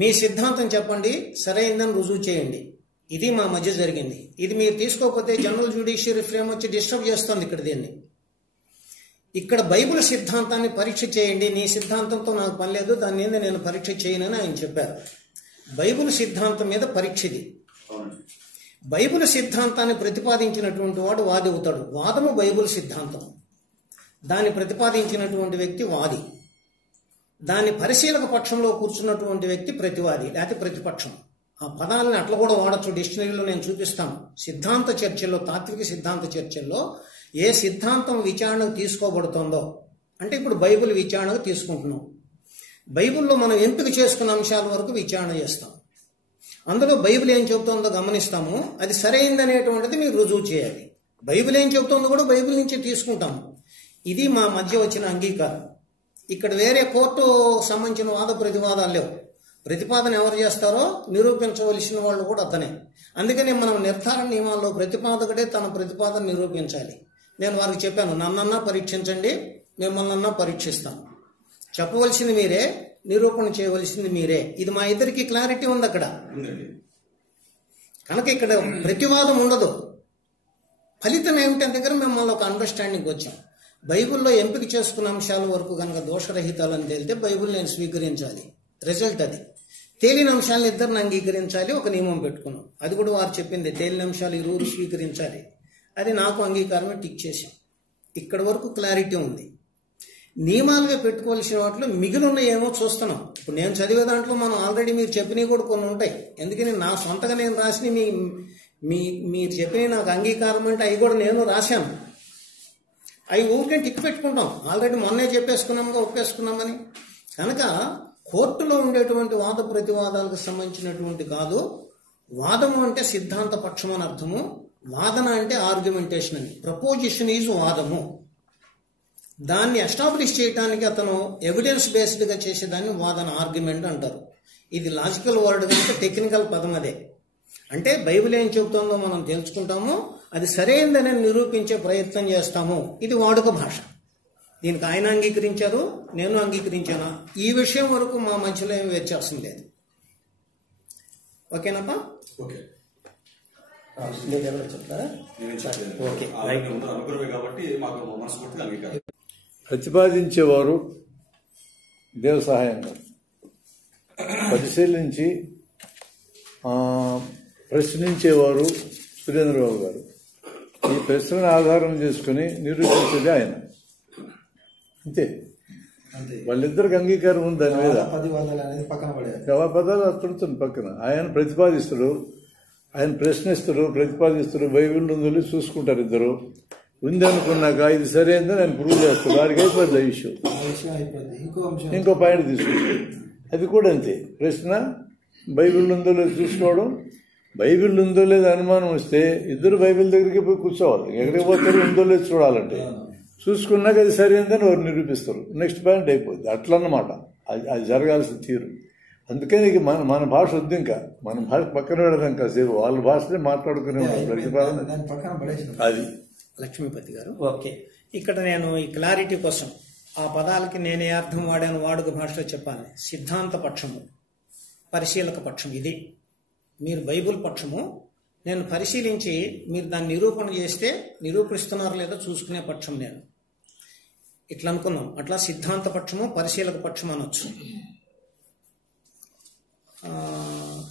మీ సిద్ధాంతం చెప్పండి, సరైందని రుజువు చేయండి. ఇది మా మధ్య జరిగింది. ఇది మీరు తీసుకోకపోతే జనరల్ జ్యుడిషియరీ ఫ్రేమ్ వచ్చి డిస్టర్బ్ చేస్తుంది ఇక్కడ దీన్ని. ఇక్కడ బైబిల్ సిద్ధాంతాన్ని పరీక్ష చేయండి, నీ సిద్ధాంతంతో నాకు పని లేదు, దాని మీద నేను పరీక్ష చేయనని ఆయన చెప్పారు. బైబిల్ సిద్ధాంతం మీద పరీక్ష ఇది. బైబిల్ సిద్ధాంతాన్ని ప్రతిపాదించినటువంటి వాడు వాది అవుతాడు. వాదము బైబిల్ సిద్ధాంతం, దాన్ని ప్రతిపాదించినటువంటి వ్యక్తి వాది, దాన్ని పరిశీలక పక్షంలో కూర్చున్నటువంటి వ్యక్తి ప్రతివాది లేకపోతే ప్రతిపక్షం. ఆ పదాలను అట్లా కూడా వాడచ్చు. డిక్షనరీలో నేను చూపిస్తాను. సిద్ధాంత చర్చల్లో, తాత్విక సిద్ధాంత చర్చల్లో ఏ సిద్ధాంతం విచారణకు తీసుకోబడుతుందో, అంటే ఇప్పుడు బైబిల్ విచారణకు తీసుకుంటున్నాం. బైబిల్లో మనం ఎంపిక చేసుకున్న అంశాల వరకు విచారణ చేస్తాం. అందులో బైబిల్ ఏం చెబుతుందో గమనిస్తాము, అది సరైందనేటువంటిది మీరు రుజువు చేయాలి. బైబిల్ ఏం చెబుతుందో కూడా బైబిల్ నుంచి తీసుకుంటాము. ఇది మా మధ్య వచ్చిన అంగీకారం. ఇక్కడ వేరే కోర్టు సంబంధించిన వాద ప్రతివాదాలు లేవు. ప్రతిపాదన ఎవరు చేస్తారో నిరూపించవలసిన వాళ్ళు కూడా అతనే. అందుకని మనం నిర్ధారణ నియమాల్లో ప్రతిపాదకుడే తన ప్రతిపాదన నిరూపించాలి. నేను వారికి చెప్పాను, నన్నన్నా పరీక్షించండి, మిమ్మల్నన్నా పరీక్షిస్తాను. చెప్పవలసింది మీరే, నిరూపణ చేయవలసింది మీరే. ఇది మా ఇద్దరికి క్లారిటీ ఉంది అక్కడ. కనుక ఇక్కడ ప్రతివాదం ఉండదు. ఫలితం ఏమిటంటే దగ్గర మిమ్మల్ని ఒక అండర్స్టాండింగ్ వచ్చాం. బైబిల్లో ఎంపిక చేసుకున్న అంశాల వరకు కనుక దోషరహితాలని తేలితే బైబిల్ నేను స్వీకరించాలి. రిజల్ట్ అది. తేలిన అంశాలను ఇద్దరిని అంగీకరించాలి, ఒక నియమం పెట్టుకున్నాం. అది కూడా వారు చెప్పింది, తేలిన అంశాలు ఇరువురు స్వీకరించాలి. అది నాకు అంగీకారమే టిక్ చేశాం. ఇక్కడ వరకు క్లారిటీ ఉంది. నియమాలుగా పెట్టుకోవాల్సిన వాటిలో మిగిలిన ఏమో చూస్తున్నాం. ఇప్పుడు నేను చదివే దాంట్లో మనం ఆల్రెడీ మీరు చెప్పినవి కూడా కొన్ని ఉంటాయి. ఎందుకని నా సొంతగా నేను రాసిన మీరు చెప్పినవి నాకు అంగీకారం అంటే అవి కూడా నేను రాశాను. అవి ఊరికే టిక్ పెట్టుకుంటాం. ఆల్రెడీ మొన్నే చెప్పేసుకున్నాముగా, ఒప్పేసుకున్నామని. కనుక కోర్టులో ఉండేటువంటి వాద ప్రతివాదాలకు సంబంధించినటువంటి కాదు. వాదము అంటే సిద్ధాంత పక్షం అని అర్థము, వాదన అంటే ఆర్గ్యుమెంటేషన్ అని. ప్రపోజిషన్ ఈజ్ వాదము. దాన్ని ఎస్టాబ్లిష్ చేయడానికి అతను ఎవిడెన్స్ బేస్డ్గా చేసేదాన్ని వాదన, ఆర్గ్యుమెంట్ అంటారు. ఇది లాజికల్ వర్డ్ కనుక టెక్నికల్ పదం అదే. అంటే బైబిల్ ఏం చెబుతుందో మనం తెలుసుకుంటాము, అది సరైనదని నిరూపించే ప్రయత్నం చేస్తాము. ఇది వాడుక భాష. దీనికి ఆయన అంగీకరించారు, నేను అంగీకరించాను. ఈ విషయం వరకు మా మధ్యలో ఏమి వ్యత్యాసం లేదు. ఓకేనప్పా? ఓకే. మీరేమైనా చెప్తారా? ఓకే. అనుకూలమే కాబట్టి మాకు మనస్ఫూర్తిగా అంగీకారం. ప్రతిపాదించేవారు దేవ సహాయంగా పరిశీలించి ప్రశ్నించేవారు సురేంద్రబాబు గారు. ఈ ప్రశ్నను ఆధారం చేసుకుని నిరూపించేది ఆయన. అంతే. వాళ్ళిద్దరికి అంగీకారం ఉంది దాని మీద. పదాలు అత్తుంటుంది పక్కన. ఆయన ప్రతిపాదిస్తారు, ఆయన ప్రశ్నిస్తారు, ప్రతిపాదిస్తారు. బైబిల్ ఉందని చూసుకుంటారు ఇద్దరు. ఉంది అనుకున్నాక ఇది సరైందని ఆయన ప్రూవ్ చేస్తారు. వారికి అయిపోద్ది ఆ విషయం. ఇంకో పాయింట్ తీసుకుంటారు. అది కూడా అంతే. ప్రశ్న బైబిల్ ఉందో లేదో చూసుకోవడం. బైబిల్ ఉందో లేదో అనుమానం వస్తే ఇద్దరు బైబిల్ దగ్గరికి పోయి కూర్చోవాలి. ఎక్కడికి పోతారు ఉందో లేదో చూడాలంటే చూసుకున్నాక అది సరైందని వారు నిరూపిస్తారు. నెక్స్ట్ పాయింట్ అయిపోద్ది. అట్లన్నమాట అది జరగాల్సిన తీరు. అందుకని ఇక మన భాష వద్దు. ఇంకా మన భాష పక్కన పెడదాం కాసేపు. వాళ్ళ భాషనే మాట్లాడుకునే ప్రతిపాదన అది. లక్ష్మీపతి గారు, ఓకే. ఇక్కడ నేను ఈ క్లారిటీ కోసం ఆ పదాలకి నేనే అర్థం వాడాను, వాడుక భాషలో చెప్పాలి. సిద్ధాంత పక్షము, పరిశీలక పక్షం ఇది. మీరు బైబుల్ పక్షము, నేను పరిశీలించి మీరు దాన్ని నిరూపణ చేస్తే నిరూపిస్తున్నారు లేదో చూసుకునే పక్షం నేను. ఇట్లా అనుకున్నాం. అట్లా సిద్ధాంత పక్షము, పరిశీలక పక్షం అనొచ్చు.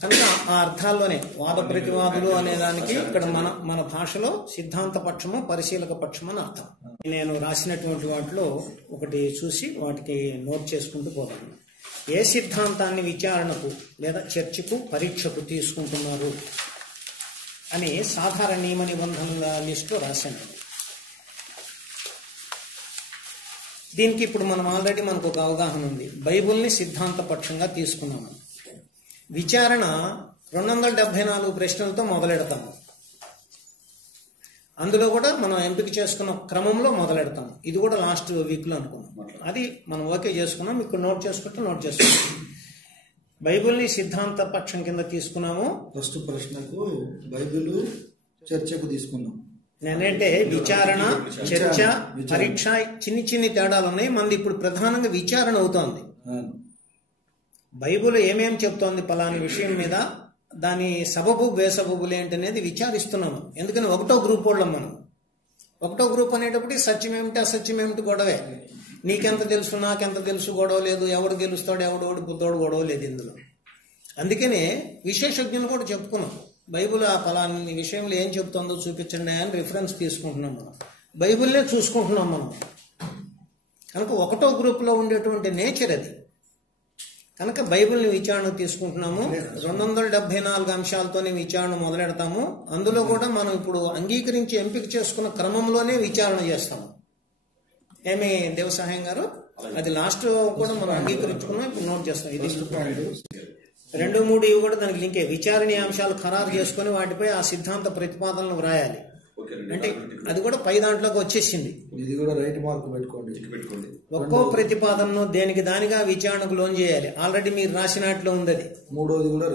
కనుక ఆ అర్థాల్లోనే వాద ప్రతివాదులు అనేదానికి ఇక్కడ మన భాషలో సిద్ధాంత పక్షము, పరిశీలక పక్షము అని అర్థం. నేను రాసినటువంటి వాటిలో ఒకటి చూసి వాటికి నోట్ చేసుకుంటూ పోతాను. ఏ సిద్ధాంతాన్ని విచారణకు లేదా చర్చకు, పరీక్షకు తీసుకుంటున్నారు అని సాధారణ నియమ నిబంధనల లిస్టులో రాశాను. దీనికి ఇప్పుడు మనం ఆల్రెడీ మనకు ఒక అవగాహన ఉంది. బైబుల్ని సిద్ధాంత పక్షంగా తీసుకున్నాము. విచారణ 274 ప్రశ్నలతో మొదలెడతాము. అందులో కూడా మనం ఎంపిక చేసుకున్న క్రమంలో మొదలెడతాము. ఇది కూడా లాస్ట్ వీక్లో అనుకున్నాం. అది మనం ఓకే చేసుకున్నాం. ఇక్కడ నోట్ చేసుకుంటాం. బైబిల్ని సిద్ధాంత పక్షం కింద తీసుకున్నాము. ఫస్ట్ ప్రశ్నకు బైబిల్ చర్చకు తీసుకున్నాం. నేనంటే విచారణ, చర్చ, పరీక్ష చిన్ని తేడాలు ఉన్నాయి. మనది ఇప్పుడు ప్రధానంగా విచారణ అవుతోంది. బైబుల్ ఏమేం చెప్తోంది పలాని విషయం మీద, దాని సబబు బేసబబులు ఏంటనేది విచారిస్తున్నాము. ఎందుకని ఒకటో గ్రూప్ వాళ్ళం మనం. ఒకటో గ్రూప్ అనేటప్పుడు సత్యం ఏమిటి అసత్యం ఏమిటి గొడవే. నీకెంత తెలుసు నాకెంత తెలుసు గొడవ లేదు. ఎవడు గెలుస్తాడు ఎవడోడు బుద్ధోడు గొడవ లేదు ఇందులో. అందుకనే విశేషజ్ఞులు కూడా చెప్పుకున్నాం. బైబుల్ ఆ పలాని విషయంలో ఏం చెప్తుందో చూపించండి అని రిఫరెన్స్ తీసుకుంటున్నాం మనం. బైబుల్నే చూసుకుంటున్నాం మనం. కనుక ఒకటో గ్రూప్లో ఉండేటువంటి నేచర్ అది. కనుక బైబిల్ని విచారణ తీసుకుంటున్నాము. 274 అంశాలతోనే విచారణ మొదలెడతాము. అందులో కూడా మనం ఇప్పుడు అంగీకరించి ఎంపిక చేసుకున్న క్రమంలోనే విచారణ చేస్తాము. ఏమి దేవసహాయం గారు, అది లాస్ట్ కూడా మనం అంగీకరించుకున్నాం. ఇప్పుడు నోట్ చేస్తాం. ఇది 2, 3 ఇవి కూడా దానికి లింకే. విచారణీయ అంశాలు ఖరారు చేసుకుని వాటిపై ఆ సిద్ధాంత ప్రతిపాదనలు వ్రాయాలి. అంటే అది కూడా పై దాంట్లోకి వచ్చేసింది. ఇది కూడా రైట్ మార్క్ పెట్టుకోండి. ఒక్కో ప్రతిపాదనను దేనికి దానిగా విచారణకు లోన్ చేయాలి. ఆల్రెడీ మీరు రాసినట్లు ఉంది అది. మూడోది కూడా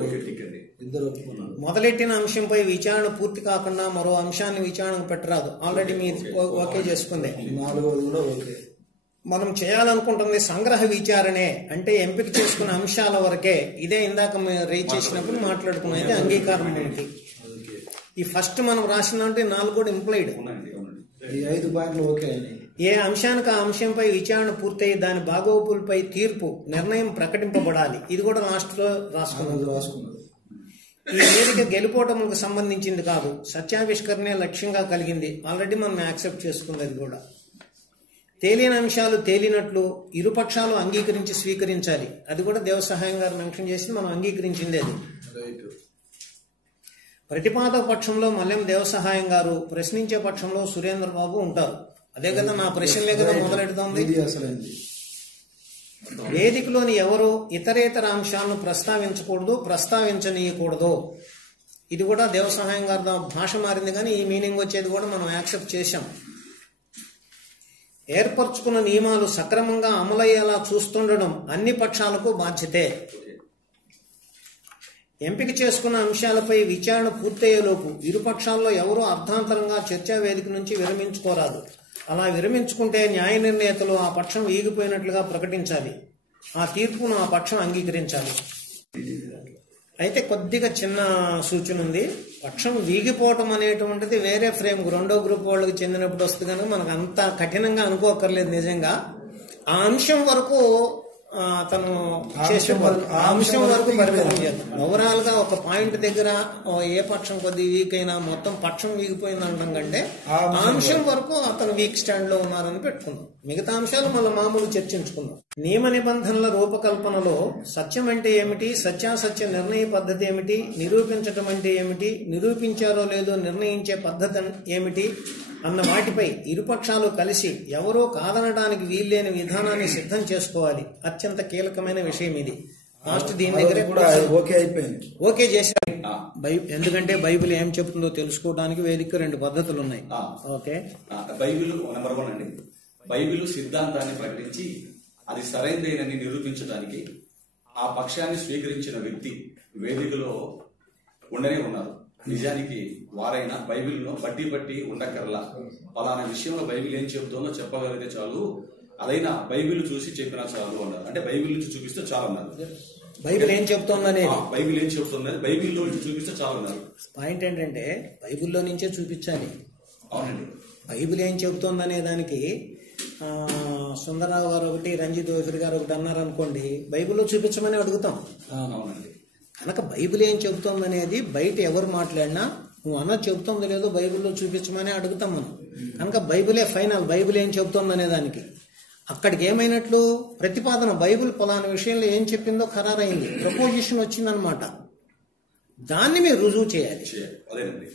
ఇద్దరు మొదలెట్టిన అంశంపై విచారణ పూర్తి కాకుండా మరో అంశాన్ని విచారణకు పెట్టరాదు. ఆల్రెడీ మీరు ఓకే చేసుకుంది. నాలుగోది కూడా ఓకే. మనం చేయాలనుకుంటుంది సంగ్రహ విచారణే. అంటే ఎంపిక చేసుకున్న అంశాల వరకే. ఇదే ఇందాక రేజ్ చేసినప్పుడు మాట్లాడుకున్నాం. అయితే అంగీకారం మనకి. ఈ ఫస్ట్ మనం రాసినంటే 4 కూడా ఇంప్లైడ్. ఈ 5 పాయింట్లు ఓకే. ఏ అంశానికి ఆ అంశంపై విచారణ పూర్తయి దాని బాగోపులపై తీర్పు నిర్ణయం ప్రకటింపబడాలి. ఇది కూడా లాస్ట్ లో రాసుకున్నది. ఈ వేదిక గెలుపోవటములకు సంబంధించింది కాదు, సత్యావిష్కరణే లక్ష్యంగా కలిగింది. ఆల్రెడీ మనం యాక్సెప్ట్ చేసుకుంది. అది కూడా తేలిన అంశాలు తేలినట్లు ఇరుపక్షాలు అంగీకరించి స్వీకరించాలి. అది కూడా దేవసహాయం గారు మెన్షన్ చేసి మనం అంగీకరించింది. అది ప్రతిపాదక పక్షంలో మల్లెం దేవసహాయం గారు, ప్రశ్నించే పక్షంలో సురేంద్రబాబు ఉంటారు. అదే కదా నా ప్రశ్నలే కదా మొదలెడుతోంది. వేదికలోని ఎవరు ఇతరేతర అంశాలను ప్రస్తావించకూడదు, ప్రస్తావించనీయకూడదు. ఇది కూడా దేవసహాయం గారు భాష మారింది కానీ ఈ మీనింగ్ వచ్చేది కూడా మనం యాక్సెప్ట్ చేశాం. ఏర్పరచుకున్న నియమాలు సక్రమంగా అమలయ్యేలా చూస్తుండడం అన్ని పక్షాలకు బాధ్యతే. ఎంపిక చేసుకున్న అంశాలపై విచారణ పూర్తయ్యేలోపు ఇరుపక్షాల్లో ఎవరూ అర్ధాంతరంగా చర్చా వేదిక నుంచి విరమించుకోరాదు. అలా విరమించుకుంటే న్యాయ నిర్ణేతలు ఆ పక్షం వీగిపోయినట్లుగా ప్రకటించాలి. ఆ తీర్పును ఆ పక్షం అంగీకరించాలి. అయితే కొద్దిగా చిన్న సూచన ఉంది. పక్షం వీగిపోవటం అనేటువంటిది వేరే ఫ్రేమ్ రెండో గ్రూప్ వాళ్ళకి చెందినప్పుడు వస్తుంది కనుక మనకు అంత కఠినంగా అనుకోకర్లేదు. నిజంగా ఆ అంశం వరకు తను చేసే ఆ అంశం వరకు పరిమితం చేద్దాం. ఓవరాల్ గా ఒక పాయింట్ దగ్గర ఏ పక్షం కొద్ది వీక్ అయినా మొత్తం పక్షం వీగిపోయింది అనడం కంటే ఆ అంశం వరకు అతను వీక్ స్టాండ్ లో ఉన్నారని పెట్టుకుందాం. మిగతా అంశాలు మళ్ళీ మామూలు చర్చించుకుందాం. నియమ నిబంధనల రూపకల్పనలో సత్యం అంటే ఏమిటి, సత్యాసత్య నిర్ణయ పద్ధతి ఏమిటి, నిరూపించటం అంటే ఏమిటి, నిరూపించారో లేదో నిర్ణయించే పద్ధతి ఏమిటి అన్న వాటిపై ఇరుపక్షాలు కలిసి ఎవరో కాదనడానికి వీల్లేని విధానాన్ని సిద్ధం చేసుకోవాలి. అత్యంత కీలకమైన విషయం ఇది. లాస్ట్ దీని దగ్గరే ఓకే చేశారు. ఎందుకంటే బైబిల్ ఏం చెప్తుందో తెలుసుకోవడానికి వేదిక 2 పద్ధతులు ఉన్నాయి. ఓకే, బైబిల్ నెంబర్ 1 అండి. బైబిల్ సిద్ధాంతాన్ని ప్రకటించి అది సరైనదేనని నిరూపించడానికి ఆ పక్షాన్ని స్వీకరించిన వ్యక్తి వేదికలో ఉండనే ఉన్నారు. నిజానికి వారైనా బైబిల్ను బట్టి ఉండకర్లా, పలానా విషయంలో బైబిల్ ఏం చెబుతుందో చెప్పగలిగితే చాలు, అదైనా బైబిల్ చూసి చెప్పినా చాలు అన్నారు. అంటే బైబిల్ నుంచి చూపిస్తే చాలు అన్నారు. బైబిల్ ఏం చెప్తుందని బైబిల్ ఏం చెప్తున్నది బైబిల్లో నుంచి చూపిస్తే చాలు అన్నారు. పాయింట్ ఏంటంటే బైబిల్లో నుంచే చూపించాలి. అవునండి, బైబిల్ ఏం చెబుతోందనే దానికి సుందరరావు గారు ఒకటి, రంజిత్ ఓఫిర్ గారు ఒకటి అన్నారు అనుకోండి, బైబిల్లో చూపించమని అడుగుతాం. అవునండి, కనుక బైబిల్ ఏం చెబుతోందనేది బయట ఎవరు మాట్లాడినా నువ్వు అన్నది చెబుతోంది లేదో బైబిల్లో చూపించమని అడుగుతాం మనం. కనుక బైబిలే ఫైనల్. బైబిల్ ఏం చెబుతోందనే దానికి అక్కడికి ఏమైనట్లు ప్రతిపాదన బైబిల్ పలానా విషయంలో ఏం చెప్పిందో ఖరారైంది, ప్రపోజిషన్ వచ్చిందనమాట. దాన్ని మీరు రుజువు చేయాలి. అదేనండి.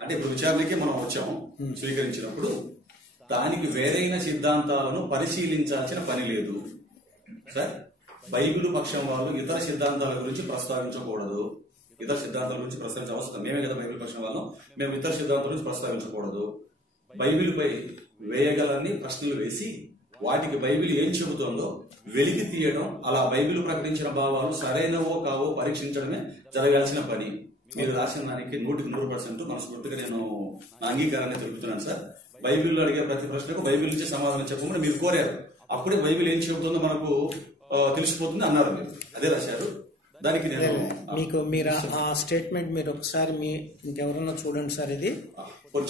అంటే ఇప్పుడు విచారణకి మనం వచ్చాము, స్వీకరించినప్పుడు దానికి వేరైన సిద్ధాంతాలను పరిశీలించాల్సిన పని లేదు సార్. బైబిల్ పక్షం వాళ్ళు ఇతర సిద్ధాంతాల గురించి ప్రస్తావించకూడదు. ఇతర సిద్ధాంతాల గురించి ప్రస్తావించే అవసరం మేమే కదా బైబిల్ పక్షం వాళ్ళం. మేము ఇతర సిద్ధాంతాల గురించి ప్రస్తావించకూడదు. బైబిల్ పై వేయగలని ప్రశ్నలు వేసి వాటికి బైబిల్ ఏం చెబుతోందో వెలికి తీయడం, అలా బైబిల్ ప్రకటించిన భావాలు సరైనవో కావో పరీక్షించడమే జరగాల్సిన పని. మీరు రాసిన దానికి 100% మనస్ఫూర్తిగా నేను నా అంగీకారాన్ని తెలుపుతున్నాను సార్. బైబిల్లో అడిగే ప్రతి ప్రశ్నకు బైబిల్ నుంచి సమాధానం చెప్పమని మీరు కోరారు. అప్పుడే బైబిల్ ఏం చెబుతుందో మనకు తెలిసిపోతుంది అన్నారు. మీరు అదే రాశారు. దానికి నేను మీరు ఆ స్టేట్మెంట్ మీరు ఒకసారి ఇంకెవరన్నా చూడండి సార్. ఇది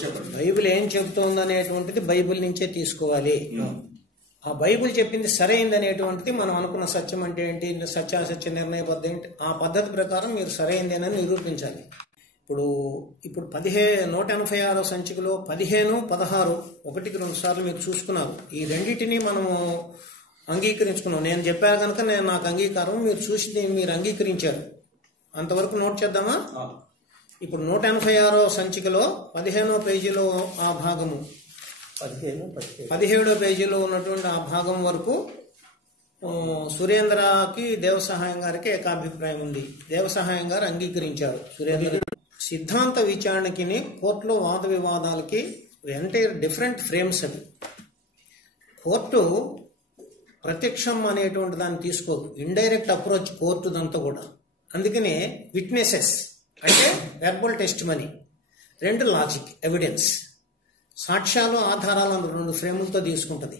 చెప్పండి. బైబిల్ ఏం చెబుతోంది అనేటువంటిది బైబిల్ నుంచే తీసుకోవాలి. ఆ బైబిల్ చెప్పింది సరైంది అనేటువంటిది మనం అనుకున్న సత్యం అంటే ఏంటి, సత్యాసత్య నిర్ణయ పద్ధతి ఏంటి, ఆ పద్ధతి ప్రకారం మీరు సరైందేనని నిరూపించాలి. ఇప్పుడు 186వ సంచికలో 15, 16 1కి 2 సార్లు మీరు చూసుకున్నారు. ఈ రెండింటినీ మనము అంగీకరించుకున్నాం. నేను చెప్పాను కనుక నాకు అంగీకారం, మీరు చూసి మీరు అంగీకరించారు. అంతవరకు నోట్ చేద్దామా? ఇప్పుడు 186వ సంచికలో 15వ పేజీలో ఆ భాగము, 17వ పేజీలో ఉన్నటువంటి ఆ భాగం వరకు సురేంద్రకి దేవసహాయం గారికి ఏకాభిప్రాయం ఉంది. దేవసహాయం గారు అంగీకరించారు. సురేంద్ర సిద్ధాంత విచారణకి కోర్టులో వాద వివాదాలకి ఎంటైర్ డిఫరెంట్ ఫ్రేమ్స్ అవి. కోర్టు ప్రత్యక్షం అనేటువంటి దాన్ని తీసుకోదు, ఇండైరెక్ట్ అప్రోచ్ కోర్టుదంతా కూడా. అందుకనే విట్నెసెస్ అంటే verbal test money, 2 logic evidence, సాక్ష్యాలు ఆధారాలను 2 ఫ్రేములతో తీసుకుంటుంది.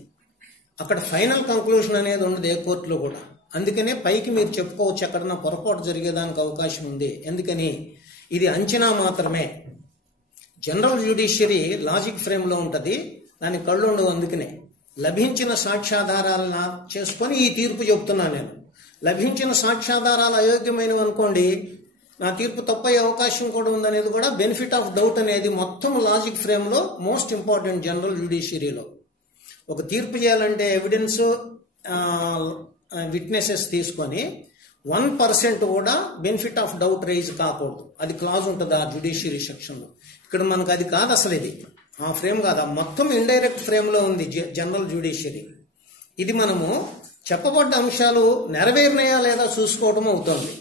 అక్కడ ఫైనల్ కంక్లూషన్ అనేది ఉండదు ఏ కోర్టులో కూడా. అందుకనే పైకి మీరు చెప్పుకోవచ్చు ఎక్కడన్నా పొరపాటు జరిగేదానికి అవకాశం ఉంది. ఎందుకని ఇది అంచనా మాత్రమే. జనరల్ జ్యుడిషియరీ లాజిక్ ఫ్రేమ్లో ఉంటుంది, దానికి కళ్ళు ఉండవు. అందుకనే లభించిన సాక్ష్యాధారాలను చేసుకొని ఈ తీర్పు చెబుతున్నాను నేను. లభించిన సాక్ష్యాధారాలు అయోగ్యమైనవి అనుకోండి, నా తీర్పు తప్పయ్యే అవకాశం కూడా ఉందనేది కూడా బెనిఫిట్ ఆఫ్ డౌట్ అనేది మొత్తం లాజిక్ ఫ్రేమ్లో మోస్ట్ ఇంపార్టెంట్. జనరల్ జ్యుడిషియరీలో ఒక తీర్పు చేయాలంటే ఎవిడెన్స్, విట్నెసెస్ తీసుకొని 1% కూడా బెనిఫిట్ ఆఫ్ డౌట్ రైజ్ కాకూడదు. అది క్లాజ్ ఉంటుంది ఆ జ్యుడిషియరీ సెక్షన్లో. ఇక్కడ మనకు అది కాదు, అసలు ఇది ఆ ఫ్రేమ్ కాదు, మొత్తం ఇండైరెక్ట్ ఫ్రేమ్లో ఉంది జనరల్ జ్యుడిషియరీ. ఇది మనము చెప్పబడ్డ అంశాలు నెరవేరినాయా లేదా చూసుకోవడం అవుతుంది.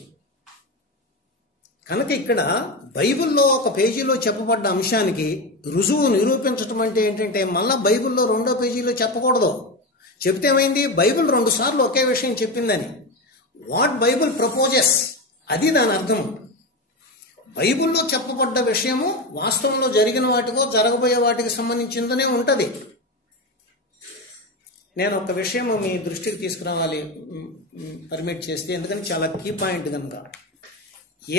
కనుక ఇక్కడ బైబిల్లో ఒక పేజీలో చెప్పబడ్డ అంశానికి రుజువు నిరూపించడం అంటే ఏంటంటే మళ్ళా బైబిల్లో 2వ పేజీలో చెప్పకూడదు. చెప్తే ఏమైంది, బైబిల్ 2 సార్లు ఒకే విషయం చెప్పిందని. వాట్ బైబిల్ ప్రపోజెస్, అది దాని అర్థం. బైబిల్లో చెప్పబడ్డ విషయము వాస్తవంలో జరిగిన వాటికో జరగబోయే వాటికి సంబంధించిందనే ఉంటుంది. నేను ఒక విషయము మీ దృష్టికి తీసుకురావాలి పర్మిట్ చేస్తే, ఎందుకని చాలా కీ పాయింట్ కనుక.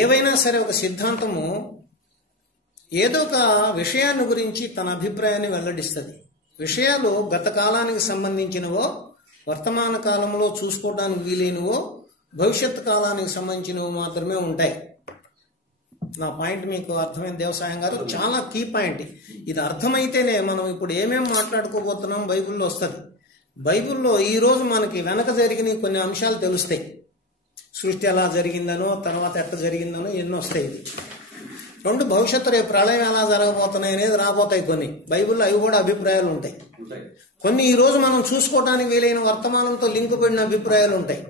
ఏవైనా సరే ఒక సిద్ధాంతము ఏదో ఒక విషయాన్ని గురించి తన అభిప్రాయాన్ని వెల్లడిస్తుంది. విషయాలు గత కాలానికి సంబంధించినవో, వర్తమాన కాలంలో చూసుకోవడానికి వీలైనవో, భవిష్యత్ కాలానికి సంబంధించినవి మాత్రమే ఉంటాయి. నా పాయింట్ మీకు అర్థమైన దేవసాయం గారు, చాలా కీ పాయింట్ ఇది. అర్థమైతేనే మనం ఇప్పుడు ఏమేమి మాట్లాడుకోబోతున్నాం బైబిల్లో వస్తుంది. బైబిల్లో ఈరోజు మనకి వెనక జరిగిన కొన్ని అంశాలు తెలుస్తాయి. సృష్టి ఎలా జరిగిందనో, తర్వాత ఎట్లా జరిగిందనో ఎన్నో వస్తాయి. రెండు, భవిష్యత్తు రేపు ప్రళయం ఎలా జరగబోతున్నాయి అనేది రాబోతాయి కొన్ని. బైబిల్లో అవి కూడా అభిప్రాయాలు ఉంటాయి. కొన్ని ఈ రోజు మనం చూసుకోవడానికి వీలైన వర్తమానంతో లింక్ పడిన అభిప్రాయాలు ఉంటాయి.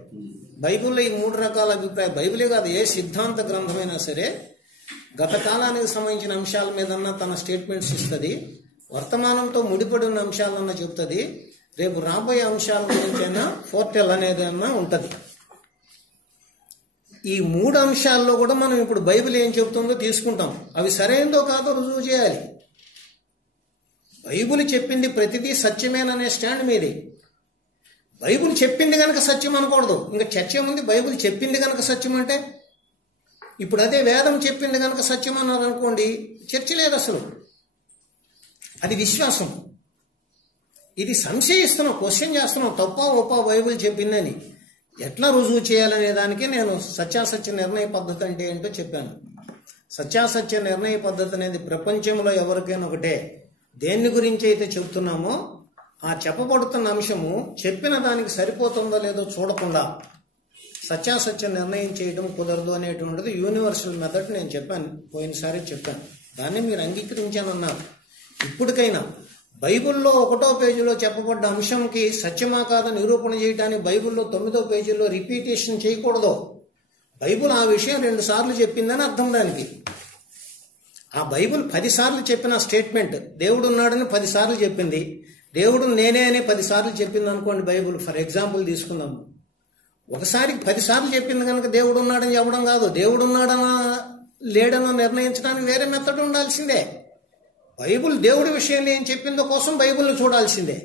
బైబిల్లో ఈ 3 రకాల అభిప్రాయాలు. బైబిలే కాదు, ఏ సిద్ధాంత గ్రంథమైనా సరే గత కాలానికి సంబంధించిన అంశాల మీదన్నా తన స్టేట్మెంట్స్ ఇస్తుంది, వర్తమానంతో ముడిపడి ఉన్న అంశాలన్నా చెప్తుంది, రేపు రాబోయే అంశాల గురించైనా ఫోర్టెల్ అనేది అన్నా ఉంటుంది. ఈ 3 అంశాల్లో కూడా మనం ఇప్పుడు బైబిల్ ఏం చెబుతుందో తీసుకుంటాం. అవి సరైనదో కాదో రుజువు చేయాలి. బైబిల్ చెప్పింది ప్రతిదీ సత్యమేననే స్టాండ్ మీది. బైబిల్ చెప్పింది కనుక సత్యం అనకూడదు. ఇంకా చర్చ ఉంది. బైబిల్ చెప్పింది కనుక సత్యం అంటే, ఇప్పుడు అదే వేదం చెప్పింది కనుక సత్యం అన్నారు అనుకోండి, చర్చ లేదు అసలు. అది విశ్వాసం. ఇది సంశయిస్తున్నాం, క్వశ్చన్ చేస్తున్నాం, తప్ప ఒప్ప బైబిల్ చెప్పిందని. ఎట్లా రుజువు చేయాలనే దానికి నేను సత్యాసత్య నిర్ణయ పద్ధతి అంటే ఏంటో చెప్పాను. సత్యాసత్య నిర్ణయ పద్ధతి అనేది ప్రపంచంలో ఎవరికైనా ఒకటే. దేన్ని గురించి అయితే చెప్తున్నామో ఆ చెప్పబడుతున్న అంశము చెప్పిన దానికి సరిపోతుందో లేదో చూడకుండా సత్యాసత్య నిర్ణయం చేయడం కుదరదు అనేటువంటిది యూనివర్సల్ మెథడ్. నేను చెప్పాను, పోయినసారి చెప్పాను. దాన్ని మీరు అంగీకరించానన్నారు. ఇప్పటికైనా బైబిల్లో 1వ పేజీలో చెప్పబడ్డ అంశంకి సత్యమా కాదా నిరూపణ చేయడానికి బైబిల్లో 9వ పేజీలో రిపీటేషన్ చేయకూడదు. బైబిల్ ఆ విషయం 2 సార్లు చెప్పిందని అర్థం. దానికి ఆ బైబిల్ 10 సార్లు చెప్పిన స్టేట్మెంట్, దేవుడు ఉన్నాడని 10 సార్లు చెప్పింది, దేవుడు నేనే అని 10 సార్లు చెప్పింది అనుకోండి. బైబిల్ ఫర్ ఎగ్జాంపుల్ తీసుకుందాము. ఒకసారి 10 సార్లు చెప్పింది కనుక దేవుడు ఉన్నాడని చెప్పడం కాదు. దేవుడు ఉన్నాడనా లేడనో నిర్ణయించడానికి వేరే మెథడ్ ఉండాల్సిందే. బైబిల్ దేవుడి విషయంలో ఏం చెప్పిందో కోసం బైబిల్ని చూడాల్సిందే.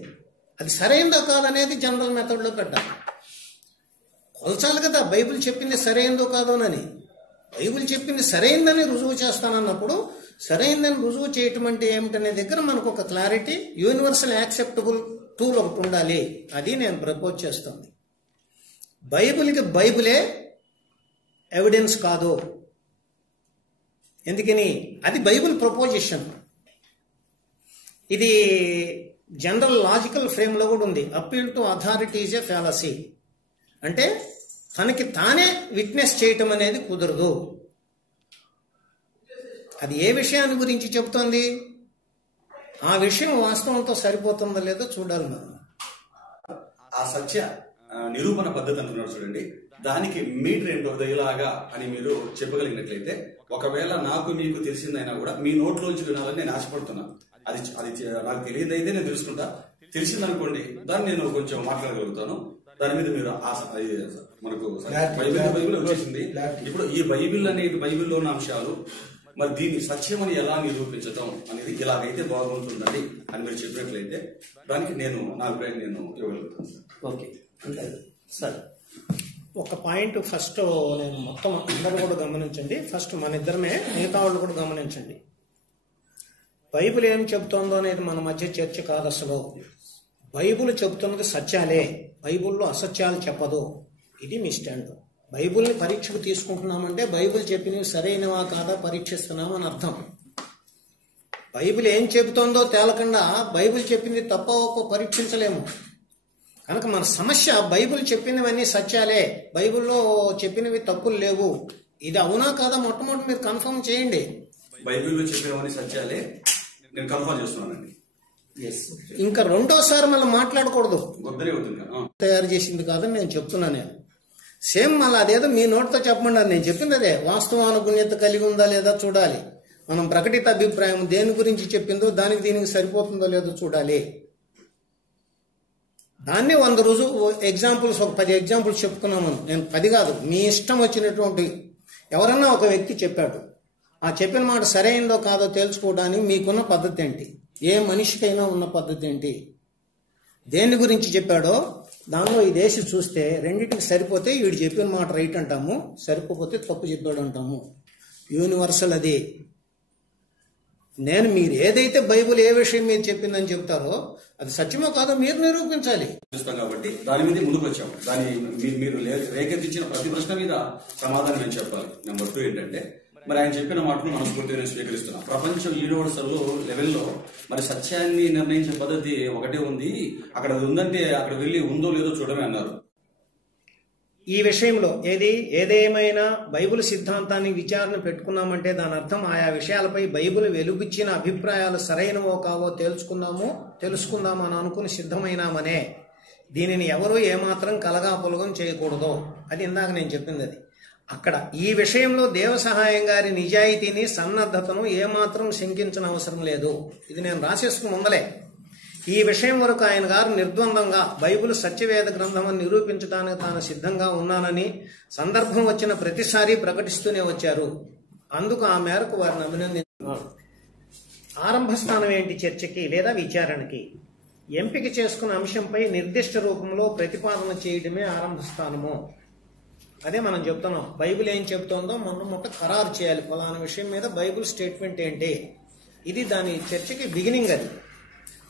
అది సరైందో కాదనేది జనరల్ మెథడ్లో పెట్టాలి. కొలచాలి కదా బైబిల్ చెప్పింది సరైందో కాదోనని. బైబిల్ చెప్పింది సరైందని రుజువు చేస్తానన్నప్పుడు సరైందని రుజువు చేయటం అంటే ఏమిటనే దగ్గర మనకు ఒక క్లారిటీ, యూనివర్సల్ యాక్సెప్టబుల్ టూల్ ఒకటి ఉండాలి. అది నేను ప్రపోజ్ చేస్తుంది. బైబిల్కి బైబిలే ఎవిడెన్స్ కాదు. ఎందుకని? అది బైబిల్ ప్రపోజిషన్. ఇది జనరల్ లాజికల్ ఫ్రేమ్లో కూడా ఉంది. Appeal to authority is a fallacy. అంటే తనకి తానే విట్నెస్ చేయటం అనేది కుదరదు. అది ఏ విషయాన్ని గురించి చెబుతోంది, ఆ విషయం వాస్తవంతో సరిపోతుందో లేదో చూడాలి మనం. ఆ సత్య నిరూపణ పద్ధతి అంటున్నారు చూడండి, దానికి మీటర్ ఏంటో ఇలాగా అని మీరు చెప్పగలిగినట్లయితే, ఒకవేళ నాకు మీకు తెలిసిందైనా కూడా మీ నోట్లోంచి వినాలని నేను ఆశపడుతున్నాను. అది అది నాకు తెలియదైతే నేను తెలుసుకుంటా, తెలిసిందనుకోండి దాన్ని నేను కొంచెం మాట్లాడగలుగుతాను. దాని మీద మీరు మనకు బైబిల్ వచ్చేసింది. ఇప్పుడు ఈ బైబిల్ అనేది బైబిల్లో ఉన్న అంశాలు మరి దీన్ని సత్యం అని ఎలా నిరూపించటం అనేది ఇలాగైతే బాగుంటుందండి అని మీరు చెప్పినట్లయితే దానికి నేను నా అభిప్రాయం నేను ఇవ్వగలుగుతాను. ఓకే, సరే. ఒక పాయింట్ ఫస్ట్ నేను మొత్తం అందరూ కూడా గమనించండి. ఫస్ట్ మన ఇద్దరమే, మిగతా వాళ్ళు కూడా గమనించండి. బైబిల్ ఏం చెబుతోందో అనేది మన మధ్య చర్చ కాదు అసలు. బైబిల్ చెబుతున్నది సత్యాలే, బైబిల్లో అసత్యాలు చెప్పదు. ఇది మీ స్టాండ్. బైబిల్ని పరీక్షకు తీసుకుంటున్నామంటే బైబిల్ చెప్పినవి సరైనవా కాదా పరీక్షిస్తున్నామని అర్థం. బైబిల్ ఏం చెబుతోందో తేలకుండా బైబిల్ చెప్పింది తప్ప ఒప్ప పరీక్షించలేము. కనుక మన సమస్య బైబిల్ చెప్పినవన్నీ సత్యాలే, బైబిల్లో చెప్పినవి తప్పులు లేవు. ఇది అవునా కాదా మొట్టమొదటి మీరు కన్ఫర్మ్ చేయండి. బైబిల్లో చెప్పినవన్నీ సత్యాలే, నేను కన్ఫర్మ్ చేస్తున్నానండి. ఇంకా రెండోసారి మళ్ళీ మాట్లాడకూడదు. తయారు చేసింది కాదని నేను చెప్తున్నా. నేను సేమ్ మళ్ళీ అదేదో మీ నోటితో చెప్పండి. నేను చెప్పింది అదే. వాస్తవ అనుగుణ్యత కలిగి ఉందా లేదా చూడాలి. మనం ప్రకటిత అభిప్రాయం దేని గురించి చెప్పిందో దానికి దీనికి సరిపోతుందో లేదో చూడాలి. దాన్ని 100 రుజువు ఎగ్జాంపుల్స్, ఒక 10 ఎగ్జాంపుల్స్ చెప్పుకున్నాము. నేను 10 కాదు, మీ ఇష్టం వచ్చినటువంటి ఎవరన్నా ఒక వ్యక్తి చెప్పాడు, ఆ చెప్పిన మాట సరైందో కాదో తేల్చుకోవడానికి మీకున్న పద్ధతి ఏంటి? ఏ మనిషికైనా ఉన్న పద్ధతి ఏంటి? దేని గురించి చెప్పాడో దానిలో ఈ దేశం చూస్తే రెండింటికి సరిపోతే వీడు చెప్పిన మాట రైట్ అంటాము, సరిపోతే తప్పు చెప్పాడు అంటాము. యూనివర్సల్ అది. నేను మీరు ఏదైతే బైబుల్ ఏ విషయం మీరు చెప్పిందని చెప్తారో అది సత్యమో కాదో మీరు నిరూపించాలి. కాబట్టి దాని మీద ముందుకు వచ్చాము. దాని మీరు రేకెత్తించిన ప్రతి ప్రశ్న మీద సమాధానం నేను చెప్పాలి. నెంబర్ 2 ఏంటంటే, మరి ఆయన చెప్పిన మాటను మనస్ఫూర్తిగా నేను స్వీకరిస్తున్నాను. ప్రపంచం యూనివర్సల్ లెవెల్లో మరి సత్యాన్ని నిర్ణయించే పద్ధతి ఒకటే ఉంది, అక్కడ అది ఉందంటే అక్కడ వెళ్ళి ఉందో లేదో చూడమే అన్నారు. ఈ విషయంలో ఏదేమైనా బైబిల్ సిద్ధాంతాన్ని విచారణ పెట్టుకున్నామంటే దాని అర్థం ఆయా విషయాలపై బైబిల్ వెలుగుచ్చిన అభిప్రాయాలు సరైనవో కావో తెలుసుకుందామని అనుకుని సిద్ధమైనామనే. దీనిని ఎవరూ ఏమాత్రం కలగాపులగం చేయకూడదు. అది ఇందాక నేను చెప్పింది. అది అక్కడ ఈ విషయంలో దేవ సహాయం గారి నిజాయితీని సన్నద్ధతను ఏమాత్రం శంకించిన అవసరం లేదు. ఇది నేను రాసేసుకుని ఉందలే. ఈ విషయం వరకు ఆయన గారు నిర్ద్వందంగా బైబిల్ సత్యవేద గ్రంథం అని నిరూపించడానికి తాను సిద్ధంగా ఉన్నానని సందర్భం వచ్చిన ప్రతిసారి ప్రకటిస్తూనే వచ్చారు. అందుకు ఆ మేరకు వారిని అభినందించుకున్నారు. ఆరంభ స్థానం ఏంటి చర్చకి లేదా విచారణకి? ఎంపిక చేసుకున్న అంశంపై నిర్దిష్ట రూపంలో ప్రతిపాదన చేయడమే ఆరంభ స్థానము. అదే మనం చెప్తున్నాం. బైబిల్ ఏం చెప్తోందో మనం మొట్ట ఖరారు చేయాలి. ఫలానా విషయం మీద బైబిల్ స్టేట్మెంట్ ఏంటి? ఇది దాని చర్చకి బిగినింగ్. అది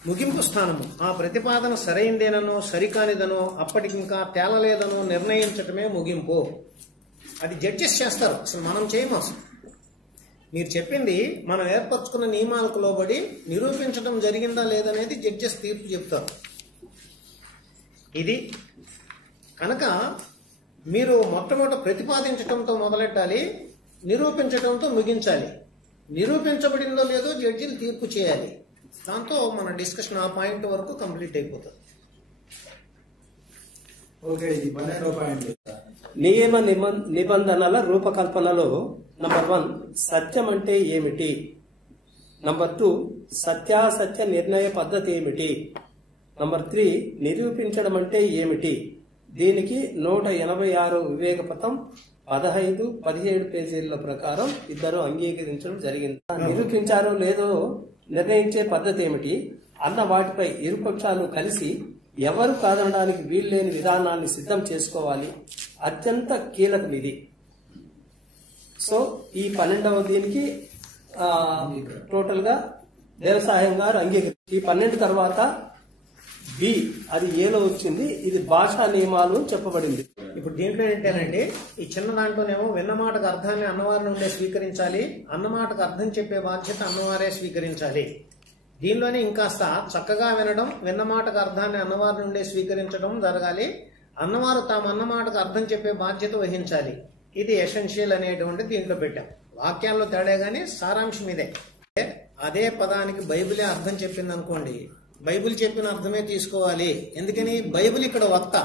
ముగింపు స్థానము. ఆ ప్రతిపాదన సరైందేనో సరికానిదనో అప్పటికింకా తేలలేదనో నిర్ణయించటమే ముగింపు. అది జడ్జెస్ చేస్తారు, అసలు మనం చేయము. అసలు మీరు చెప్పింది మనం ఏర్పరచుకున్న నియమాలకు లోబడి నిరూపించడం జరిగిందా లేదనేది జడ్జెస్ తీర్పు చెప్తారు. ఇది కనుక మీరు మొట్టమొదట ప్రతిపాదించడంతో మొదలెట్టాలి, నిరూపించడంతో ముగించాలి. నిరూపించబడిందో లేదో జడ్జిలు తీర్పు చేయాలి. దాంతో మన డిస్కషన్ ఆ పాయింట్ వరకు కంప్లీట్ అయిపోతుంది. ఓకే, ఇది 12వ పాయింట్. నియమ నిబంధనల రూపకల్పనలో నంబర్ 1 సత్యం అంటే ఏమిటి? నంబర్ 2 సత్యాసత్య నిర్ణయ పద్ధతి ఏమిటి? నంబర్ 3 నిరూపించడం అంటే ఏమిటి? దీనికి 186 వివేకపథం 15-17 పేజీల ప్రకారం ఇద్దరు అంగీకరించడం జరిగింది. నిరూపించారో లేదో నిర్ణయించే పద్ధతి ఏమిటి అన్న వాటిపై ఇరుపక్షాలు కలిసి ఎవరు కాదనడానికి వీల్లేని విధానాన్ని సిద్ధం చేసుకోవాలి. అత్యంత కీలకం ఇది. సో ఈ 12వ దీనికి టోటల్ గా దేవసాయం గారు అంగీకరించారు. ఈ 12 తర్వాత బి, అది ఏలో వచ్చింది. ఇది భాషా నియమాలు చెప్పబడింది. ఇప్పుడు దీంట్లో ఏంటంటే ఈ చిన్న దాంట్లోనేమో విన్నమాటకు అర్థాన్ని అన్నవారి నుండే స్వీకరించాలి, అన్నమాటకు అర్థం చెప్పే బాధ్యత అన్నవారే స్వీకరించాలి. దీనిలోనే ఇంకాస్త చక్కగా వినడం, విన్నమాటకు అర్థాన్ని అన్నవారి నుండే స్వీకరించడం జరగాలి. అన్నవారు తాము అన్నమాటకు అర్థం చెప్పే బాధ్యత వహించాలి. ఇది ఎసెన్షియల్ అనేటువంటి దీంట్లో పెట్టాం. వాక్యాల్లో తేడా గానీ సారాంశం ఇదే. అదే పదానికి బైబిలే అర్థం చెప్పింది అనుకోండి, బైబిల్ చెప్పిన అర్థమే తీసుకోవాలి. ఎందుకని? బైబిల్ ఇక్కడ వక్త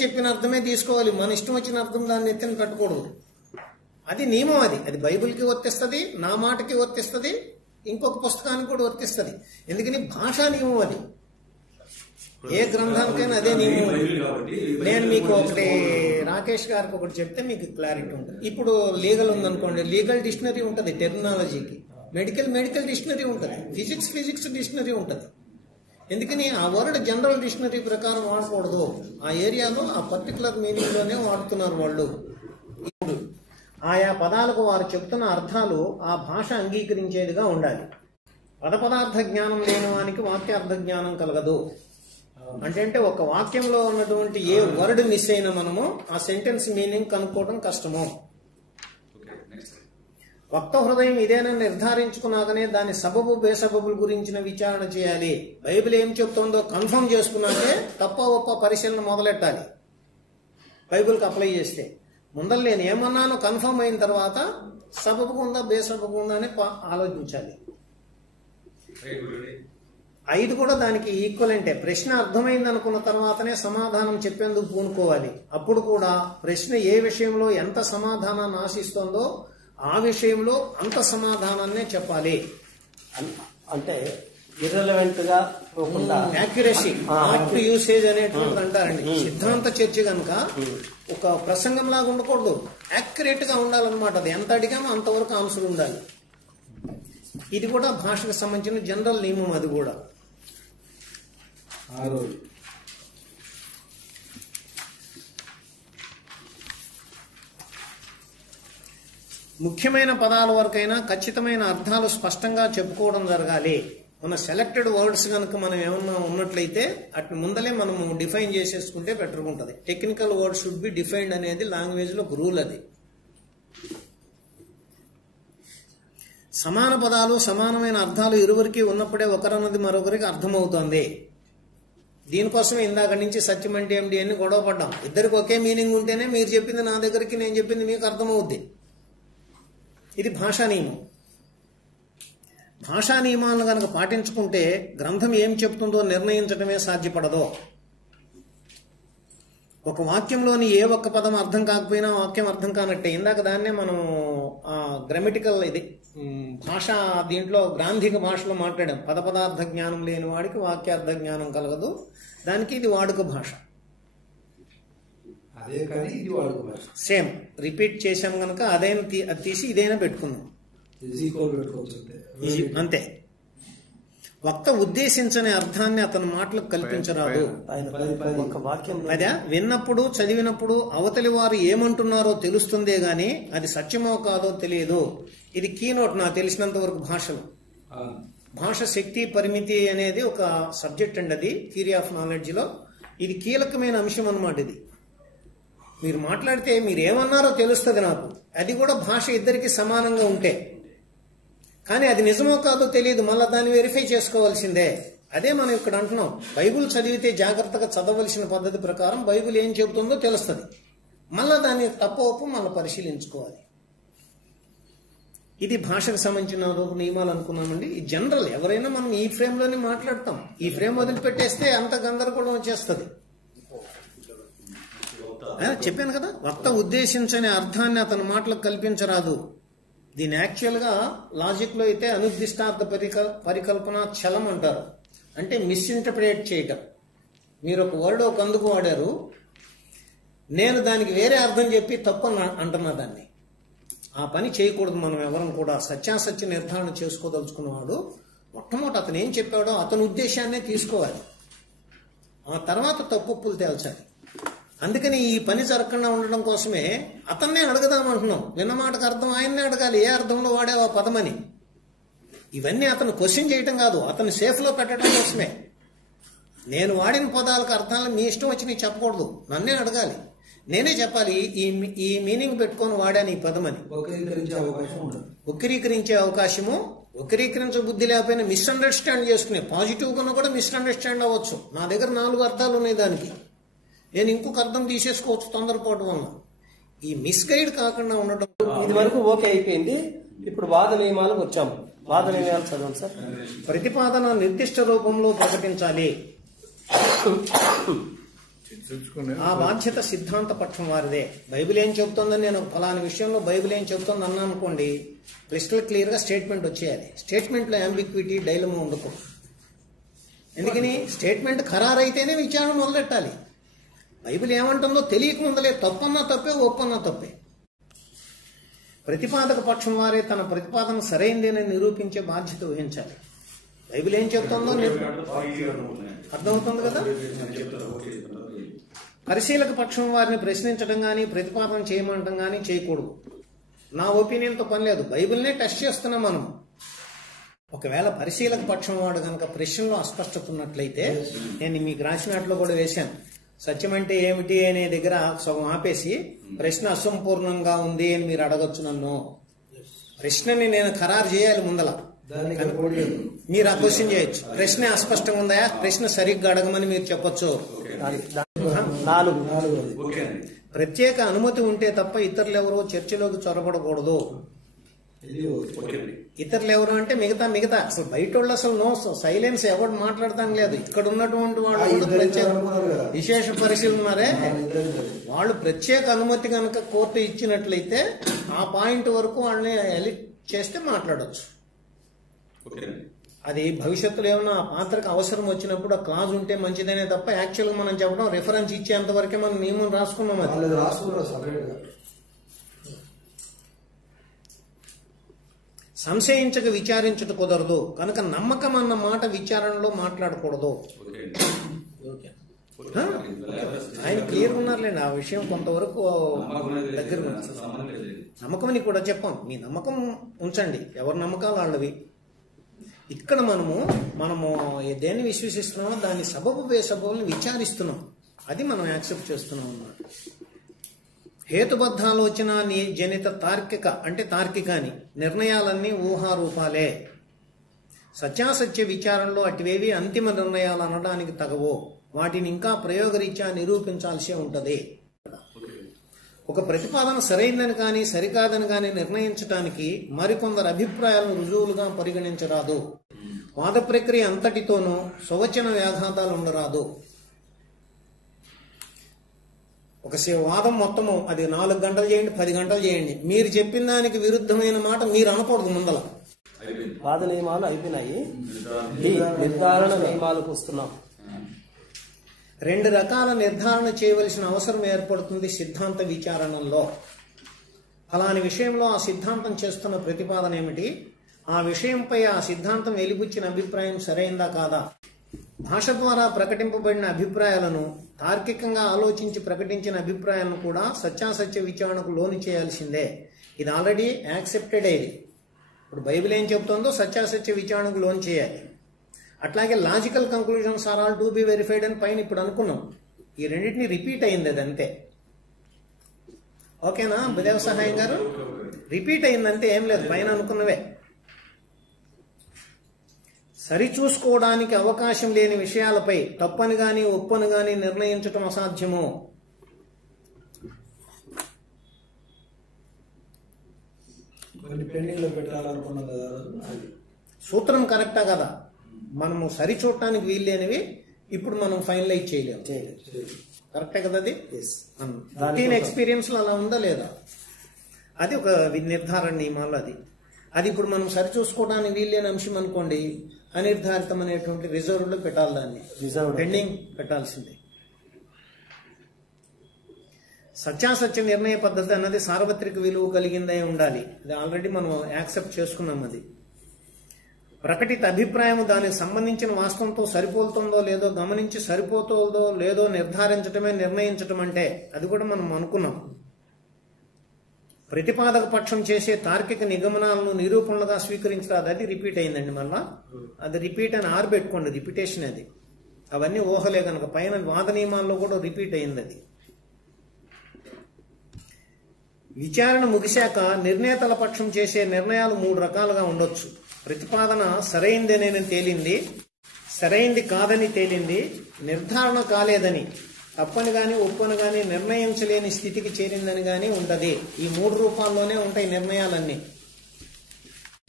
చెప్పిన అర్థమే తీసుకోవాలి. మన ఇష్టం వచ్చిన అర్థం దాన్ని ఎత్తిన పెట్టకూడదు. అది నియమం. అది బైబిల్కి వర్తిస్తుంది, నా మాటకి వర్తిస్తుంది, ఇంకొక పుస్తకానికి కూడా వర్తిస్తుంది. ఎందుకని? భాషా నియమం. అది ఏ గ్రంథానికైనా అదే నియమం. నేను మీకు ఒకటి రాకేష్ గారికి ఒకటి చెప్తే మీకు క్లారిటీ ఉంటుంది. ఇప్పుడు లీగల్ ఉందనుకోండి, లీగల్ డిక్షనరీ ఉంటుంది టెర్మినాలజీకి. మెడికల్ డిక్షనరీ ఉంటుంది, ఫిజిక్స్ డిక్షనరీ ఉంటుంది. ఎందుకని? ఆ వర్డ్ జనరల్ డిక్షనరీ ప్రకారం వాడకూడదు. ఆ ఏరియాలో ఆ పర్టికులర్ మీనింగ్ లోనే వాడుతున్నారు వాళ్ళు. ఇప్పుడు ఆయా పదాలకు వారు చెప్తున్న అర్థాలు ఆ భాష అంగీకరించేదిగా ఉండాలి. పదార్థ జ్ఞానం లేని వానికి వాక్యార్థ జ్ఞానం కలగదు. అంటే ఒక వాక్యంలో ఉన్నటువంటి ఏ వర్డ్ మిస్ అయినా మనము ఆ సెంటెన్స్ మీనింగ్ కనుక్కోవడం కష్టము. వక్త హృదయం ఇదేనని నిర్ధారించుకున్నాకనే దాని సబబు బేసబబుల గురించిన విచారణ చేయాలి. బైబిల్ ఏం చెప్తుందో కన్ఫర్మ్ చేసుకున్నాకే తప్ప ఒప్ప పరిశీలన మొదలెట్టాలి. బైబిల్కి అప్లై చేస్తే ముందర నేను ఏమన్నానో కన్ఫర్మ్ అయిన తర్వాత సబబుకు ఉందా బేసబబు ఉందా అని ఆలోచించాలి. 5 కూడా దానికి ఈక్వలెంటే. ప్రశ్న అర్థమైంది అనుకున్న తర్వాతనే సమాధానం చెప్పేందుకు పూనుకోవాలి. అప్పుడు కూడా ప్రశ్న ఏ విషయంలో ఎంత సమాధానాన్ని ఆశిస్తోందో ఆ విషయంలో అంత సమాధానాన్నే చెప్పాలి. అంటే ఇర్రెలవెంట్ గా యాక్యురసీ, ఆప్ట్ యూసేజ్ అనేటువంటి అంటారండి. సిద్ధాంత చర్చ కనుక ఒక ప్రసంగం లాగా ఉండకూడదు, యాక్యురేట్ గా ఉండాలన్నమాట. అది ఎంత అడిగామో అంతవరకు ఆన్సర్ ఉండాలి. ఇది కూడా భాషకు సంబంధించిన జనరల్ నియమం. అది కూడా ముఖ్యమైన పదాల వరకైనా ఖచ్చితమైన అర్థాలు స్పష్టంగా చెప్పుకోవడం జరగాలి. మన సెలెక్టెడ్ వర్డ్స్ కనుక మనం ఏమన్నా ఉన్నట్లయితే అటు ముందలే మనము డిఫైన్ చేసేసుకుంటే బెటర్ ఉంటుంది. Technical word should be defined అనేది లాంగ్వేజ్ లో ఒక రూల్. అది సమాన పదాలు సమానమైన అర్థాలు ఇరువురికి ఉన్నప్పుడే ఒకరన్నది మరొకరికి అర్థమవుతుంది. దీనికోసమే ఇందాక నుంచి సత్యం అంటే ఏమిటి అని గొడవ పడ్డాం. ఇద్దరికి ఒకే మీనింగ్ ఉంటేనే మీరు చెప్పింది నా దగ్గరికి, నేను చెప్పింది మీకు అర్థమవుద్ది. ఇది భాషా నియమం. భాషా నియమాలను కనుక పాటించుకుంటే గ్రంథం ఏం చెప్తుందో నిర్ణయించడమే సాధ్యపడదు. ఒక వాక్యంలోని ఏ ఒక్క పదం అర్థం కాకపోయినా వాక్యం అర్థం కానట్టే. ఇందాక దాన్నే మనం గ్రామటికల్ ఇది భాష దీంట్లో గ్రాంధిక భాషలో మాట్లాడాం. పదార్థ జ్ఞానం లేని వాడికి వాక్యార్థ జ్ఞానం కలగదు. దానికి ఇది వాడుక భాష. అదే కానీ ఇది వాడుక భాష. సేమ్ రిపీట్ చేశాం కనుక అదైనా అది తీసి ఇదైనా పెట్టుకుందాం. అంతే. వక్త ఉద్దేశించని అర్థాన్ని అతని మాటలకు కల్పించరాదు. అదే విన్నప్పుడు చదివినప్పుడు అవతలి వారు ఏమంటున్నారో తెలుస్తుందే గాని అది సత్యమో కాదో తెలియదు. ఇది కీనోట్ నాకు తెలిసినంత వరకు భాషలో. భాష శక్తి పరిమితి అనేది ఒక సబ్జెక్ట్ అండి. అది థియరీ ఆఫ్ నాలెడ్జ్ లో ఇది కీలకమైన అంశం అన్నమాట. ఇది మీరు మాట్లాడితే మీరు ఏమన్నారో తెలుస్తుంది నాకు. అది కూడా భాష ఇద్దరికి సమానంగా ఉంటే. కానీ అది నిజమో కాదో తెలియదు, మళ్ళీ దాన్ని వెరిఫై చేసుకోవాల్సిందే. అదే మనం ఇక్కడ అంటున్నాం. బైబుల్ చదివితే జాగ్రత్తగా చదవలసిన పద్ధతి ప్రకారం బైబుల్ ఏం చెబుతుందో తెలుస్తుంది. మళ్ళా దాన్ని తప్పొప్పు మళ్ళీ పరిశీలించుకోవాలి. ఇది భాషకు సంబంధించిన నియమాలు అనుకున్నామండి. ఈ జనరల్ ఎవరైనా మనం ఈ ఫ్రేమ్ లోనే మాట్లాడతాం. ఈ ఫ్రేమ్ వదిలిపెట్టేస్తే అంత గందరగోళం వచ్చేస్తుంది. చెప్పాను కదా, వక్త ఉద్దేశించని అర్థాన్ని అతని మాటలకు కల్పించరాదు. దీని యాక్చువల్ గా లాజిక్ లో అయితే అనుద్దిష్టార్థ పరికల్పన చలం అంటారు. అంటే మిస్ఇంటర్ప్రిటేట్ చేయటం. మీరు ఒక వర్డ్ ఒక అందుకు వాడారు, నేను దానికి వేరే అర్థం చెప్పి తప్పు అంటున్నా. దాన్ని ఆ పని చేయకూడదు. మనం ఎవరం కూడా సత్యాసత్య నిర్ధారణ చేసుకోదలుచుకున్నవాడు మొట్టమొదటి అతను ఏం చెప్పాడో అతని ఉద్దేశాన్నే తీసుకోవాలి. ఆ తర్వాత తప్పులు తేల్చాలి. అందుకని ఈ పని జరగకుండా ఉండడం కోసమే అతన్నే అడగదామంటున్నాం. విన్న మాటకు అర్థం ఆయన్నే అడగాలి. ఏ అర్థంలో వాడేవా పదమని. ఇవన్నీ అతను క్వశ్చన్ చేయటం కాదు, అతను సేఫ్ లో పెట్టడం కోసమే. నేను వాడిన పదాలకు అర్థాలను మీ ఇష్టం వచ్చి నీకు చెప్పకూడదు, నన్నే అడగాలి. నేనే చెప్పాలి ఈ మీనింగ్ పెట్టుకొని వాడాను ఈ పదమని. వక్రీకరించే అవకాశము, వక్రీకరించ బుద్ధి లేకపోయినా మిస్అండర్స్టాండ్ చేసుకునే. పాజిటివ్ గా కూడా మిస్అండర్స్టాండ్ అవ్వచ్చు. నా దగ్గర 4 అర్థాలు ఉన్నాయి దానికి, నేను ఇంకొక అర్థం తీసేసుకోవచ్చు తొందరపాటు వల్ల. ఈ మిస్గైడ్ కాకుండా ఉండటం. ఇది వరకు ఓకే అయిపోయింది. ఇప్పుడు వాద నియమాలకు వచ్చాము. వాద నియమాలు చదవండి సార్. ప్రతిపాదన నిర్దిష్ట రూపంలో ప్రకటించాలి. ఆ బాధ్యత సిద్ధాంత పక్షం వారిదే. బైబిల్ ఏం చెబుతోందని నేను ఫలానా విషయంలో బైబిల్ ఏం చెబుతోంది అన్నా అనుకోండి, క్రిస్టల్ క్లియర్ గా స్టేట్మెంట్ వచ్చేయాలి. స్టేట్మెంట్ లో అంబిక్విటీ డైలమా ఉండకూడదు. ఎందుకని స్టేట్మెంట్ ఖరారైతేనే విచారణ మొదలెట్టాలి. బైబిల్ ఏమంటుందో తెలియక ముందలే తప్పన్నా తప్పే, ఒప్పన్నా తప్పే. ప్రతిపాదక పక్షం వారే తన ప్రతిపాదన సరైందేనని నిరూపించే బాధ్యత వహించాలి. బైబిల్ ఏం చెప్తుందో అర్థమవుతుంది కదా. పరిశీలక పక్షం వారిని ప్రశ్నించడం గానీ ప్రతిపాదన చేయమంటం గానీ చేయకూడదు. నా ఒపీనియన్తో పని లేదు, బైబిల్నే టెస్ట్ చేస్తున్నాం మనం. ఒకవేళ పరిశీలక పక్షం వాడు కనుక ప్రశ్నలో అస్పష్టత ఉన్నట్లయితే, నేను మీకు రాసినట్లు కూడా వేశాను, సత్యం అంటే ఏమిటి అనే దగ్గర సగం ఆపేసి ప్రశ్న అసంపూర్ణంగా ఉంది అని మీరు అడగొచ్చు నన్ను. ప్రశ్నని నేను ఖరారు చేయాలి ముందల. మీరు ఆ క్వశ్చన్ చేయొచ్చు. ప్రశ్న అస్పష్టంగా ఉందా, ప్రశ్న సరిగ్గా అడగమని మీరు చెప్పొచ్చు. 4 ప్రత్యేక అనుమతి ఉంటే తప్ప ఇతరులెవరో చర్చలోకి చొరబడకూడదు. ఇతరులు ఎవరు అంటే మిగతా అసలు బయట వాళ్ళు అసలు నో సైలెన్స్, ఎవరు మాట్లాడతాం లేదు. ఇక్కడ ఉన్నటువంటి వాళ్ళు ప్రత్యేక విశేష పరిశీలన ఉన్నారే, వాళ్ళు ప్రత్యేక అనుమతి కనుక కోర్టు ఇచ్చినట్లయితే ఆ పాయింట్ వరకు వాళ్ళని ఎలిట్ చేస్తే మాట్లాడవచ్చు. అది భవిష్యత్తులో ఏమైనా ఆ పాత్రకు అవసరం వచ్చినప్పుడు ఆ క్లాజ్ ఉంటే మంచిదనే తప్ప యాక్చువల్గా మనం చెప్పడం రిఫరెన్స్ ఇచ్చేంత వరకే మనం నియమం రాసుకున్నాం. అది వాళ్ళది రాసుకుంటారు సపరేట్గా. సంశయించక విచారించట కుదరదు కనుక నమ్మకం అన్న మాట విచారణలో మాట్లాడకూడదు. ఆయన క్లియర్ ఉన్నారులేండి ఆ విషయం కొంతవరకు దగ్గర. నమ్మకం అని కూడా చెప్పాం, మీ నమ్మకం ఉంచండి, ఎవరి నమ్మకాలు వాళ్ళవి. ఇక్కడ మనము దేన్ని విశ్వసిస్తున్నామో దాని సబబు బేసబుల్ని విచారిస్తున్నాం, అది మనం యాక్సెప్ట్ చేస్తున్నాం అన్నమాట. హేతుబద్ధాలోచన జనిత తార్కిక అంటే తార్కికాని నిర్ణయాలన్నీ ఊహారూపాలే. సత్యాసత్య విచారణలో అటువేవి అంతిమ నిర్ణయాలు అనడానికి తగవో, వాటిని ఇంకా ప్రయోగరీత్యా నిరూపించాల్సి ఉంటది. ఒక ప్రతిపాదన సరైందని కానీ సరికాదని కానీ నిర్ణయించడానికి మరికొందరు అభిప్రాయాలను రుజువులుగా పరిగణించరాదు. వాద ప్రక్రియ అంతటితోనూ సువచన వ్యాఘాతాలు ఉండరాదు. ఒక వాదం మొత్తము అది 4 గంటలు చేయండి, 10 గంటలు చేయండి, మీరు చెప్పిన దానికి విరుద్ధమైన మాట మీరు అనకూడదు. ముందల వాద నియమాలు అయిపోయినాయి, నిర్ధారణ నియమాలకు వస్తున్నాం. 2 రకాల నిర్ధారణ చేయవలసిన అవసరం ఏర్పడుతుంది సిద్ధాంత విచారణలో. అలాని విషయంలో ఆ సిద్ధాంతం చేస్తున్న ప్రతిపాదన ఏమిటి, ఆ విషయంపై ఆ సిద్ధాంతం వెలిబుచ్చిన అభిప్రాయం సరైందా కాదా, భాష ద్వారా ప్రకటింపబడిన అభిప్రాయాలను తార్కికంగా ఆలోచించి ప్రకటించిన అభిప్రాయాలను కూడా సత్యాసత్య విచారణకు లోను చేయాల్సిందే. ఇది ఆల్రెడీ యాక్సెప్టెడ్ అయ్యేది. ఇప్పుడు బైబిల్ ఏం చెప్తుందో సత్యాసత్య విచారణకు లోన్ చేయాలి. అట్లాగే logical conclusions are all to be verified అని పైన ఇప్పుడు అనుకున్నాం. ఈ రెండింటిని రిపీట్ అయింది, అది అంతే. ఓకేనా బుదేవ సహాయం గారు? రిపీట్ అయిందంటే ఏం లేదు, పైన అనుకున్నవే. సరిచూసుకోవడానికి అవకాశం లేని విషయాలపై తప్పని గాని ఒప్పని గాని నిర్ణయించటం అసాధ్యము. పెండింగ్ లో పెట్టాలనుకున్నాం కదా, సూత్రం కరెక్టా కదా, మనము సరిచూడటానికి వీల్లేనివి ఇప్పుడు మనం ఫైనలైజ్ చేయలేము. కరెక్టే కదా, అది రొటీన్ ఎక్స్పీరియన్స్ లో అలా ఉందా లేదా, అది ఒక నిర్ధారణ నియమాలు. అది ఇప్పుడు మనం సరిచూసుకోవడానికి వీల్లేని అంశం అనుకోండి, అనిర్ధారితం అనేటువంటి రిజర్వ్ లో పెట్టాలి, దాన్ని పెండింగ్ పెట్టాల్సిందే. సత్యాసత్య నిర్ణయ పద్ధతి అన్నది సార్వత్రిక విలువ కలిగిందై ఉండాలి, అది ఆల్రెడీ మనం యాక్సెప్ట్ చేసుకున్నాం. అది ప్రకటిత అభిప్రాయం దానికి సంబంధించిన వాస్తవంతో సరిపోతుందో లేదో గమనించి సరిపోతుందో లేదో నిర్ధారించటమే నిర్ణయించటం అంటే, అది కూడా మనం అనుకున్నాం. ప్రతిపాదక పక్షం చేసే తార్కిక నిగమనాలను నిరూపణలుగా స్వీకరించరాదు, అది రిపీట్ అయిందండి. మళ్ళా అది రిపీట్ అని ఆర్బెట్టుకోండి, రిపిటేషన్ అది. అవన్నీ ఊహలే కనుక పైన వాద నియమాల్లో కూడా రిపీట్ అయింది. అది విచారణ ముగిశాక నిర్ణేతల పక్షం చేసే నిర్ణయాలు 3 రకాలుగా ఉండొచ్చు. ప్రతిపాదన సరైందేనని తేలింది, సరైంది కాదని తేలింది, నిర్ధారణ కాలేదని, తప్పని గాని ఒప్పని గాని నిర్ణయించలేని స్థితికి చేరిందని గాని ఉంటది. ఈ 3 రూపాల్లోనే ఉంటాయి నిర్ణయాలన్నీ.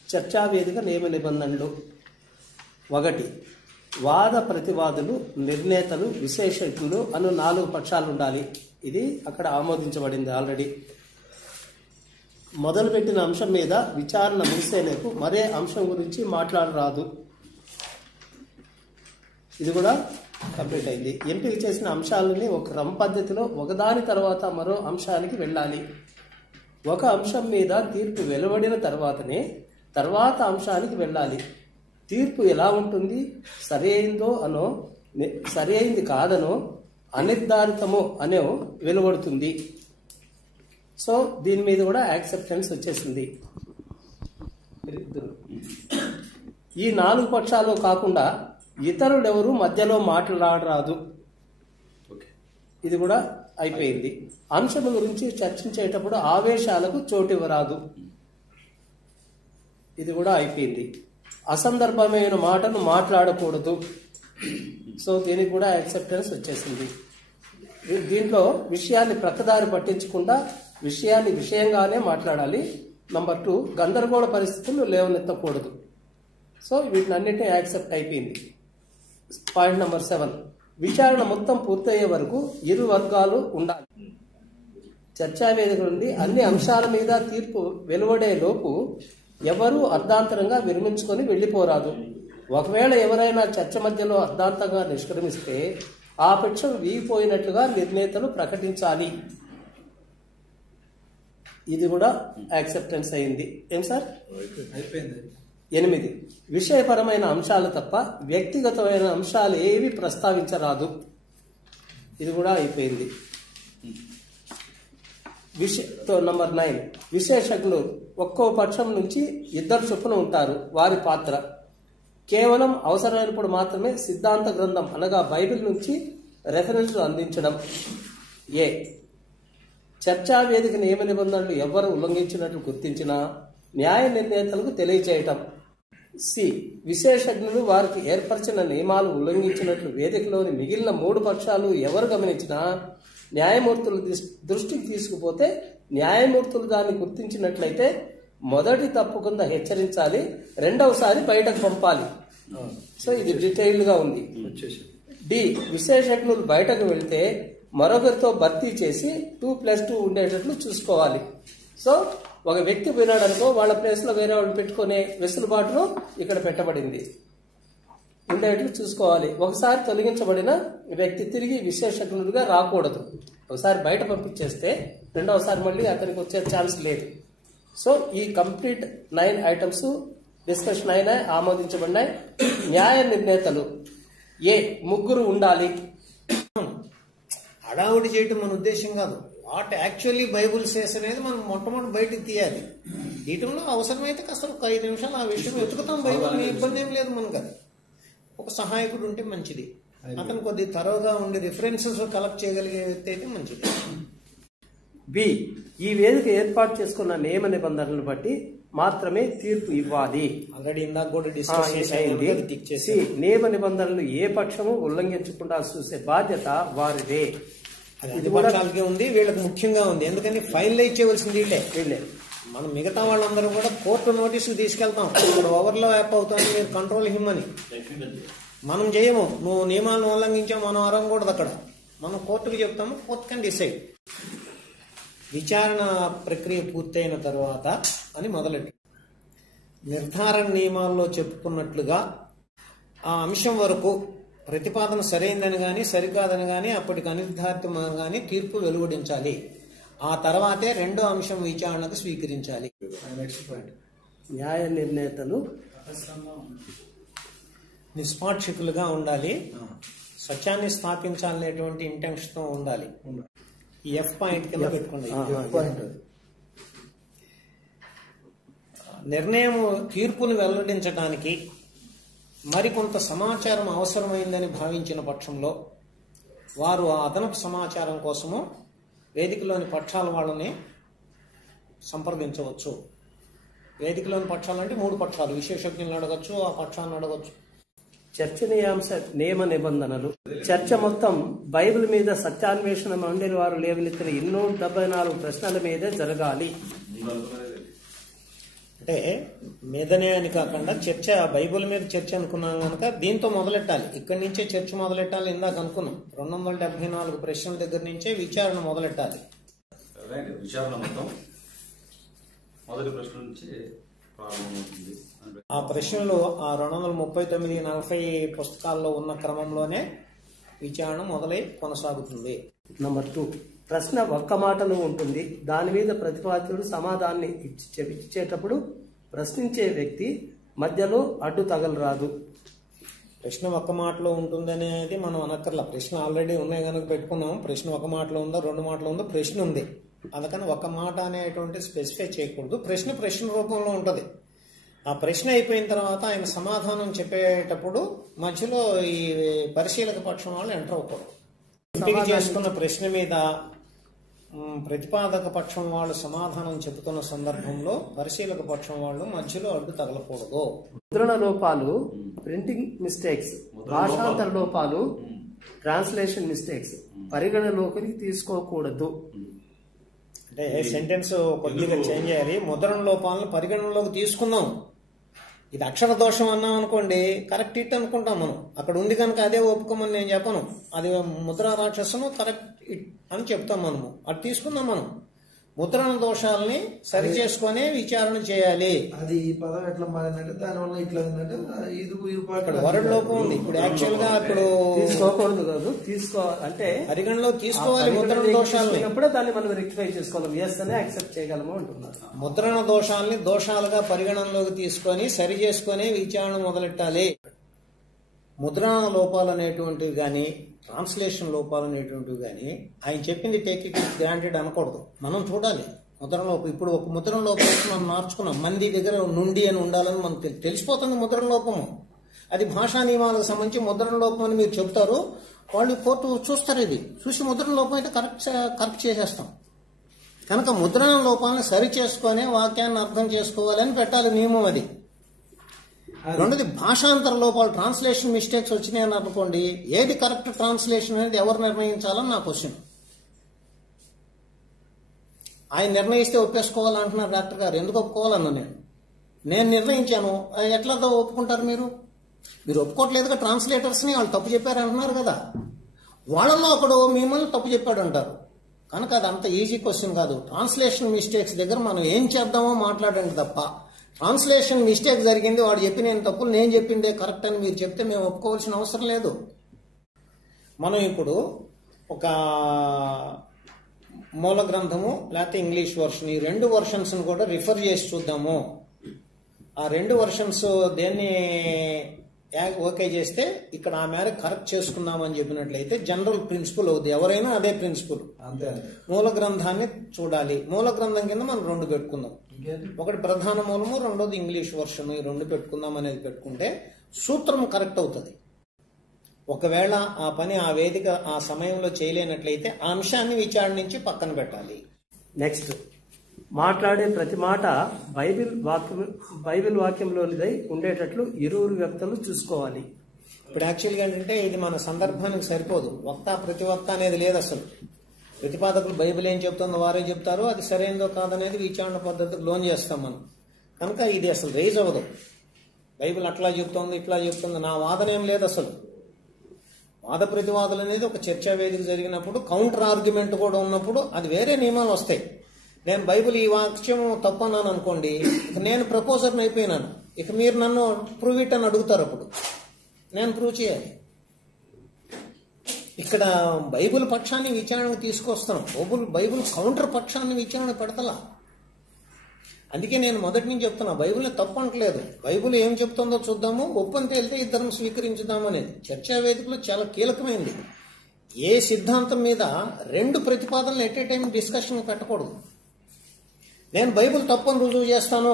చర్చా వేదిక నియమ నిబంధనలు. 1. వాద ప్రతివాదులు, నిర్ణేతలు, విశేషజ్ఞులు అను 4 పక్షాలు ఉండాలి. ఇది అక్కడ ఆమోదించబడింది ఆల్రెడీ. మొదలుపెట్టిన అంశం మీద విచారణ ముగిసేందుకు మరే అంశం గురించి మాట్లాడరాదు, ఇది కూడా కంప్లీట్ అయింది. ఎంపిక చేసిన అంశాలని ఒక క్రమ పద్ధతిలో ఒకదాని తర్వాత మరో అంశానికి వెళ్ళాలి. ఒక అంశం మీద తీర్పు వెలువడిన తర్వాతనే తర్వాత అంశానికి వెళ్ళాలి. తీర్పు ఎలా ఉంటుంది, సరైందో అనో సరైంది కాదనో అనిర్ధారితమో అనో వెలువడుతుంది. సో దీని మీద కూడా యాక్సెప్టెన్స్ వచ్చేసింది. ఈ 4 పక్షాలు కాకుండా ఇతరులెవరూ మధ్యలో మాట్లాడరాదు, ఇది కూడా అయిపోయింది. అంశం గురించి చర్చించేటప్పుడు ఆవేశాలకు చోటివ్వరాదు, ఇది కూడా అయిపోయింది. అసందర్భమైన మాటను మాట్లాడకూడదు, సో దీనికి కూడా యాక్సెప్టెన్స్ వచ్చేసింది. దీంట్లో విషయాన్ని ప్రక్కదారి పట్టించకుండా విషయాన్ని విషయంగానే మాట్లాడాలి. నంబర్ 2, గందరగోళ పరిస్థితులు లేవనెత్తకూడదు. సో వీటినన్నింటినీ యాక్సెప్ట్ అయిపోయింది. పాయింట్ నంబర్ 7, విచారణ మొత్తం పూర్తయ్యే వరకు ఇరు వర్గాలు ఉండాలి. చర్చా వేదిక నుండి అన్ని అంశాల మీద తీర్పు వెలువడే లోపు ఎవరూ అర్ధాంతరంగా విరమించుకొని వెళ్లిపోరాదు. ఒకవేళ ఎవరైనా చర్చ మధ్యలో అర్ధాంతంగా నిష్క్రమిస్తే ఆ పక్షం వీగిపోయినట్లుగా నిర్ణేతలు ప్రకటించాలి. ఇది కూడా యాక్సెప్టెన్స్ అయింది. ఏం సార్? అయిపోయింది. 8 విషయపరమైన అంశాలు తప్ప వ్యక్తిగతమైన అంశాలు ఏవి ప్రస్తావించరాదు. ఇది కూడా అయిపోయింది. నంబర్ 9 విశేషజ్ఞులు ఒక్కో పక్షం నుంచి 2 చొప్పున ఉంటారు. వారి పాత్ర కేవలం అవసరమైనప్పుడు మాత్రమే సిద్ధాంత గ్రంథం అనగా బైబిల్ నుంచి రెఫరెన్స్లు అందించడం. ఏ చర్చా వేదిక నియమ నిబంధనలు ఎవరు ఉల్లంఘించినట్లు గుర్తించినా న్యాయ నిర్ణేతలకు తెలియచేయటం. సి విశేషజ్ఞులు వారికి ఏర్పరిచిన నియమాలు ఉల్లంఘించినట్లు వేదికలోని మిగిలిన 3 పక్షాలు ఎవరు గమనించినా న్యాయమూర్తుల దృష్టికి తీసుకుపోతే న్యాయమూర్తులు దాన్ని గుర్తించినట్లయితే మొదటి తప్పు కింద హెచ్చరించాలి, రెండవసారి బయటకు పంపాలి. సో ఇది డీటెయిల్డ్ గా ఉంది. డి విశేషజ్ఞులు బయటకు వెళ్తే మరొకరితో భర్తీ చేసి 2+2 ఉండేటట్లు చూసుకోవాలి. సో ఒక వ్యక్తి పోయినాడనుకో వాళ్ళ ప్లేస్ లో వేరే వాళ్ళు పెట్టుకునే వెసులుబాటును ఇక్కడ పెట్టబడింది, ఉండేట్లు చూసుకోవాలి. ఒకసారి తొలగించబడిన వ్యక్తి తిరిగి విశేషజ్ఞులుగా రాకూడదు. ఒకసారి బయట పంపించేస్తే రెండవసారి మళ్ళీ అతనికి వచ్చే ఛాన్స్ లేదు. సో ఈ కంప్లీట్ 9 ఐటమ్స్ డిస్కషన్ అయినాయి, ఆమోదించబడినాయి. న్యాయ నిర్ణేతలు ఏ 3 ఉండాలి. హడావుడి చేయటం మన ఉద్దేశం కాదు. వాట్ యాక్చువల్లీ బైబుల్ సేస్ అనేది మనం మొట్టమొదటి బయటకు తీయాలి. తీయటంలో అవసరమైతే కాస్త ఒక 5 నిమిషాలు ఆ విషయం వెతుకుతాం. బైబుల్ ఇబ్బంది ఏం లేదు మనకు. అది ఒక సహాయకుడు ఉంటే మంచిది. అతను కొద్ది తరోగా ఉండి రిఫరెన్సెస్ కలెక్ట్ చేయగలిగే వ్యక్తి అయితే మంచిది. బి ఈ వేదిక ఏర్పాటు చేసుకున్న నియమ నిబంధనలను బట్టి మాత్రమే తీర్పు ఇవ్వాలి. ఆల్రెడీ ఇందాక కూడా డిస్కస్ చేసి నియమ నిబంధనలు ఏ పక్షము ఉల్లంఘించకుండా చూసే బాధ్యత వారిదే. ఇది పక్షాలకే ఉంది, వీళ్ళకి ముఖ్యంగా ఉంది. ఎందుకని ఫైల్ ఇచ్చేవలసింది వీళ్ళే. మనం మిగతా వాళ్ళందరూ కూడా కోర్టు నోటీసులు తీసుకెళ్తాం, ఇప్పుడు ఓవర్లో యాప్ అవుతాను, మీరు కంట్రోల్ హిమ్మని. మనం చేయము. నువ్వు నియమాలను ఉల్లంఘించావు, మనం అరవకూడదు. అక్కడ మనం కోర్టుకు చెప్తాము, కోర్టు కెన్ డిసైడ్. విచారణ ప్రక్రియ పూర్తయిన తర్వాత అని మొదలెట్టు. నిర్ధారణ నియమాల్లో చెప్పుకున్నట్లుగా ఆ అంశం వరకు ప్రతిపాదన సరైందని గాని సరికాదని గాని అప్పటికి అనిర్ధారితమని గాని తీర్పు వెలువడించాలి. ఆ తర్వాతే రెండో అంశం విచారణకు స్వీకరించాలి. న్యాయ నిర్ణేతలు నిష్పాక్షికులుగా ఉండాలి, సత్యాన్ని స్థాపించాలనేటువంటి ఇంటెన్షన్ తో ఉండాలి. ఈ ఎఫ్ పాయింట్ కింద పెట్టుకోండి. నిర్ణయం తీర్పును వెల్లడించడానికి మరికొంత సమాచారం అవసరమైందని భావించిన పక్షంలో వారు ఆ అదనపు సమాచారం కోసము వేదికలోని పక్షాల వాళ్ళని సంప్రదించవచ్చు. వేదికలోని పక్షాలు అంటే 3 పక్షాలు, విశేషజ్ఞులను అడగచ్చు, ఆ పక్షాలను అడగచ్చు. చర్చనీయాంశ నియమ నిబంధనలు చర్చ మొత్తం బైబిల్ మీద సత్యాన్వేషణ మండలి వారు లేవనెత్తిన 274 ప్రశ్నల మీదే జరగాలి. అంటే మీదనే అని కాకుండా చర్చ బైబిల్ మీద చర్చ అనుకున్నాం కనుక దీంతో మొదలెట్టాలి. ఇక్కడి నుంచే చర్చ మొదలెట్టాలి. ఇందాక అనుకున్నాం 274 ప్రశ్నల దగ్గర నుంచే విచారణ మొదలెట్టాలి. విచారణ మొత్తం మొదటి ప్రశ్న నుంచి ప్రారంభమవుతుంది. ఆ ప్రశ్నలు ఆ 239-40 పుస్తకాల్లో ఉన్న క్రమంలోనే విచారణ మొదలై కొనసాగుతుంది. నంబర్ 2 ప్రశ్న ఒక్క మాటలో ఉంటుంది. దాని మీద ప్రతిపాద్యుడు సమాధానాన్ని ఇచ్చేటప్పుడు ప్రశ్నించే వ్యక్తి మధ్యలో అడ్డు తగలరాదు. ప్రశ్న ఒక్క మాటలో ఉంటుంది అనేది మనం అనక్కర్లా. ప్రశ్న ఆల్రెడీ ఉన్నాయి కనుక పెట్టుకున్నాం. ప్రశ్న ఒక మాటలో ఉందో 2 మాటలో ఉందో ప్రశ్న ఉంది. అందుకని ఒక మాట అనేటువంటి స్పెసిఫై చేయకూడదు. ప్రశ్న రూపంలో ఉంటుంది. ఆ ప్రశ్న అయిపోయిన తర్వాత ఆయన సమాధానం చెప్పేటప్పుడు మధ్యలో ఈ పరిశీలక పక్షం వాళ్ళు ఎంటర్ అవ్వకూడదు. ఎంపిక చేసుకున్న ప్రశ్న మీద ప్రతిపాదక పక్షం వాళ్ళు సమాధానం చెబుతున్న సందర్భంలో పరిశీలక పక్షం వాళ్ళు మధ్యలో అడ్డు తగలకూడదు. ముద్రణ లోపాలు, ప్రింటింగ్ మిస్టేక్స్, భాషాంతర లోపాలు, ట్రాన్స్లేషన్ మిస్టేక్స్ పరిగణలోకి తీసుకోకూడదు. అంటే సెంటెన్స్ కొద్దిగా చేంజ్ చేయాలి. ముద్రణ లోపాలను పరిగణనలోకి తీసుకున్నాం. ఇది అక్షర దోషం అన్నాం అనుకోండి, కరెక్ట్ ఇట్ అనుకుంటాం మనం. అక్కడ ఉంది కనుక అదే ఒప్పుకోమని నేను చెప్పను. అది ముద్రా రాక్షసము కరెక్ట్ ఇట్ అని చెప్తాం మనము. అది తీసుకుందాం మనం. ముద్రణ దోషాలని సరి చేసుకునే విచారణ చేయాలి. అది ఈ పదం ఎట్లా మారిందంటే దానివల్ల ఇట్లా ఏంటంటే ఇక్కడ వరడ్ లోపం ఉంది. ఇప్పుడు యాక్చువల్ గా ఇప్పుడు తీసుకోకూడదు కాదు, అంటే పరిగణలో తీసుకోవాలి. ముద్రణ దోషాలని దాన్ని మనం రెక్టిఫై చేసుకోవాలి, ఎస్ అని యాక్సెప్ట్ చేయగలము అంటున్నారు. ముద్రణ దోషాలని దోషాలుగా పరిగణనలోకి తీసుకొని సరి చేసుకునే విచారణ మొదలెట్టాలి. ముద్రణ లోపాలు అనేటువంటివి కానీ ట్రాన్స్లేషన్ లోపాలు అనేటువంటివి కానీ ఆయన చెప్పింది టేక్ ఇట్ గ్రాంటెడ్ అనకూడదు. మనం చూడాలి ముద్రణ లోపం. ఇప్పుడు ఒక ముద్రణ లోపం మనం మార్చుకున్నాం. మంది దగ్గర నుండి అని ఉండాలని మనకు తెలిసిపోతుంది ముద్రణ లోపము. అది భాషా నియమాలకు సంబంధించి ముద్రణ లోపం అని మీరు చెప్తారు, వాళ్ళు కోర్టు చూస్తారు. ఇది చూసి ముద్రణ లోపం అయితే కరెక్ట్ చేసేస్తాం. కనుక ముద్రణ లోపాలను సరి చేసుకునే వాక్యాన్ని అర్థం చేసుకోవాలని పెట్టాలి నియమం. అది రెండోది భాషాంతర లోపాలు, ట్రాన్స్లేషన్ మిస్టేక్స్ వచ్చినాయని అనుకోండి, ఏది కరెక్ట్ ట్రాన్స్లేషన్ అనేది ఎవరు నిర్ణయించాలని నా క్వశ్చన్. ఆయన నిర్ణయిస్తే ఒప్పేసుకోవాలంటున్నారు డాక్టర్ గారు. ఎందుకు ఒప్పుకోవాలన్నా నేను నిర్ణయించాను, ఎట్లా ఒప్పుకుంటారు మీరు? మీరు ఒప్పుకోవట్లేదుగా ట్రాన్స్లేటర్స్ ని. వాళ్ళు తప్పు చెప్పారు అంటున్నారు కదా, వాళ్ళలో ఒకడు మిమ్మల్ని తప్పు చెప్పాడు అంటారు. కనుక అది అంత ఈజీ క్వశ్చన్ కాదు. ట్రాన్స్లేషన్ మిస్టేక్స్ దగ్గర మనం ఏం చేద్దామో మాట్లాడండి తప్ప, ట్రాన్స్లేషన్ మిస్టేక్ జరిగింది, వాడు చెప్పి నేను తప్పులు నేను చెప్పిందే కరెక్ట్ అని మీరు చెప్తే మేము ఒప్పుకోవాల్సిన అవసరం లేదు. మనం ఇప్పుడు ఒక మూల గ్రంథము లేకపోతే ఇంగ్లీష్ వర్షన్, ఈ రెండు వర్షన్స్ కూడా రిఫర్ చేసి చూద్దాము. ఆ రెండు వర్షన్స్ దేన్ని ఓకే చేస్తే ఇక్కడ ఆ మేర కరెక్ట్ చేసుకుందామని చెప్పినట్లయితే జనరల్ ప్రిన్సిపల్ అవుతుంది. ఎవరైనా అదే ప్రిన్సిపల్. మూల గ్రంథాన్ని చూడాలి. మూల గ్రంథం కింద మనం రెండు పెట్టుకుందాం. ఒకటి ప్రధాన మూలము, రెండోది ఇంగ్లీష్ వర్షన్. ఈ రెండు పెట్టుకుందాం అనేది పెట్టుకుంటే సూత్రం కరెక్ట్ అవుతుంది. ఒకవేళ ఆ పని ఆ వేదిక ఆ సమయంలో చేయలేనట్లయితే ఆ అంశాన్ని విచారించి పక్కన పెట్టాలి. నెక్స్ట్, మాట్లాడే ప్రతి మాట బైబిల్ వాక్యంలోనిదై ఉండేటట్లు ఇరువురు వ్యక్తులు చూసుకోవాలి. ఇప్పుడు యాక్చువల్గా ఏంటంటే ఇది మన సందర్భానికి సరిపోదు. వక్త ప్రతివక్త అనేది లేదు అసలు. ప్రతిపాదకులు బైబిల్ ఏం చెప్తుందో వారే చెప్తారు, అది సరైనదో కాదనేది విచారణ పద్ధతికి లోన్ చేస్తాం మనం. కనుక ఇది అసలు రైజ్ అవ్వదు. బైబిల్ అట్లా చెప్తోంది ఇట్లా చెప్తుంది, నా వాదన ఏం లేదు అసలు. వాద ప్రతివాదులు అనేది ఒక చర్చా వేదిక జరిగినప్పుడు, కౌంటర్ ఆర్గ్యుమెంట్ కూడా ఉన్నప్పుడు అది వేరే నియమాలు వస్తాయి. నేను బైబిల్ ఈ వాక్యం తప్పన్నాను అనుకోండి, ఇక నేను ప్రపోజర్ని అయిపోయినాను. ఇక మీరు నన్ను ప్రూవ్ ఇట్ అని అడుగుతారు. అప్పుడు నేను ప్రూవ్ చేయాలి. ఇక్కడ బైబిల్ పక్షాన్ని విచారణకు తీసుకొస్తాను, బైబిల్ కౌంటర్ పక్షాన్ని విచారణ పెడతలా. అందుకే నేను మొదటి నుంచి చెప్తున్నా, బైబిల్ని తప్పు అంటలేదు. బైబిల్ ఏం చెప్తుందో చూద్దాము, ఒప్పని తేలితే ఇద్దరం స్వీకరించుదాం అనేది చర్చా వేదికలో చాలా కీలకమైంది. ఏ సిద్ధాంతం మీద రెండు ప్రతిపాదనలు ఎట్ ఏ టైం డిస్కషన్ పెట్టకూడదు. నేను బైబిల్ తప్పని రుజువు చేస్తాను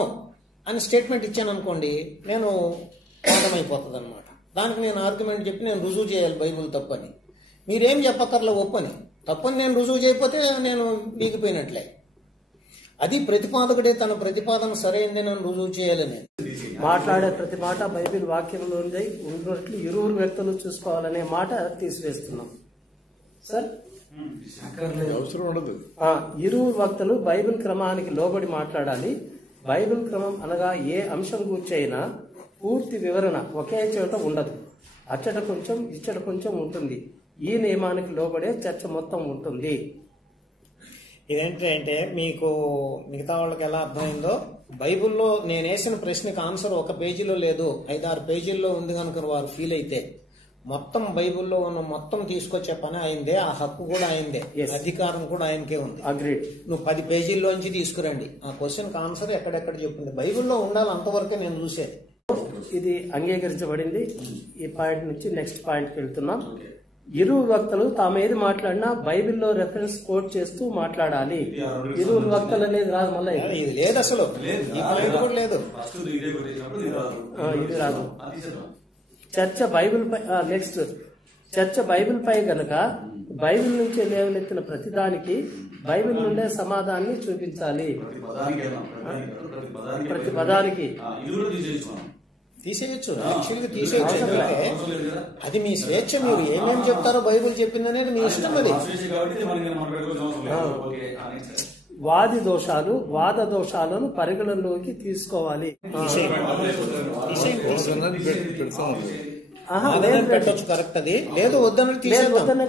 అని స్టేట్మెంట్ ఇచ్చాను అనుకోండి, నేను వాదమైపోతుంది అనమాట. దానికి నేను ఆర్గ్యుమెంట్ చెప్పి నేను రుజువు చేయాలి బైబిల్ తప్పని. మీరేం చెప్పక్కర్లే ఒప్పని. తప్పని నేను రుజువు చేయకపోతే నేను వీగిపోయినట్లే. అది ప్రతిపాదకుడే తన ప్రతిపాదన సరైంది నన్ను రుజువు చేయాలని. మాట్లాడే ప్రతి మాట బైబిల్ వాక్యంలో ఉన్నట్లు ఇరువురు వ్యక్తులు చూసుకోవాలనే మాట తీసివేస్తున్నాం సార్. అవసరం ఉండదు. ఇరువురు వక్తలు బైబిల్ క్రమానికి లోబడి మాట్లాడాలి. బైబిల్ క్రమం అనగా ఏ అంశం గురించి అయినా పూర్తి వివరణ ఒకే చోట ఉండదు. అచ్చట కొంచెం ఇచ్చట కొంచెం ఉంటుంది. ఈ నియమానికి లోబడే చర్చ మొత్తం ఉంటుంది. ఇదేంటంటే మీకు మిగతా వాళ్ళకి ఎలా అర్థమైందో, బైబిల్లో నేను వేసిన ప్రశ్నకు ఆన్సర్ ఒక పేజీలో లేదు, 5-6 పేజీల్లో ఉంది కనుక వారు ఫీల్ అయితే మొత్తం బైబిల్లో ఉన్న మొత్తం తీసుకొచ్చే పని అయిందే, ఆ హక్కు కూడా అయిందే, అధికారం కూడా ఆయనకే ఉంది. అగ్రీడ్. నువ్వు 10 పేజీల్లోంచి తీసుకురండి, ఆ క్వశ్చన్కి ఆన్సర్ ఎక్కడెక్కడ చెప్పింది బైబిల్లో ఉండాలి, అంతవరకే నేను చూసేది. ఇది అంగీకరించబడింది. ఈ పాయింట్ నుంచి నెక్స్ట్ పాయింట్కి వెళ్తున్నాం. ఇరువురు వక్తలు తాము ఏది మాట్లాడినా బైబిల్లో రెఫరెన్స్ కోట్ చేస్తూ మాట్లాడాలి. ఇరువురు వక్తలు అనేది రాదు, మళ్ళీ ఇది లేదు అసలు, ఈ పాయింట్ కూడా లేదు. ఇది రాదు. చర్చ బైబిల్ పై నెక్స్ట్ చర్చ బైబిల్ పై గనక బైబిల్ నుంచి లేవనెత్తిన ప్రతిదానికి బైబిల్ నుండే సమాధానాన్ని చూపించాలి. ప్రతి పదానికి తీసేయచ్చు, యాక్చువల్గా తీసేయచ్చు. ఎందుకంటే అది మీ స్వేచ్ఛ, మీరు ఏమేమి చెప్తారో బైబిల్ చెప్పిందనేది మీ ఇష్టం. అది వాద దోషాలను పరిగణలోకి తీసుకోవాలి. పెట్టచ్చు, కరెక్ట్. అది లేదు వద్దన్నది తీసేద్దాం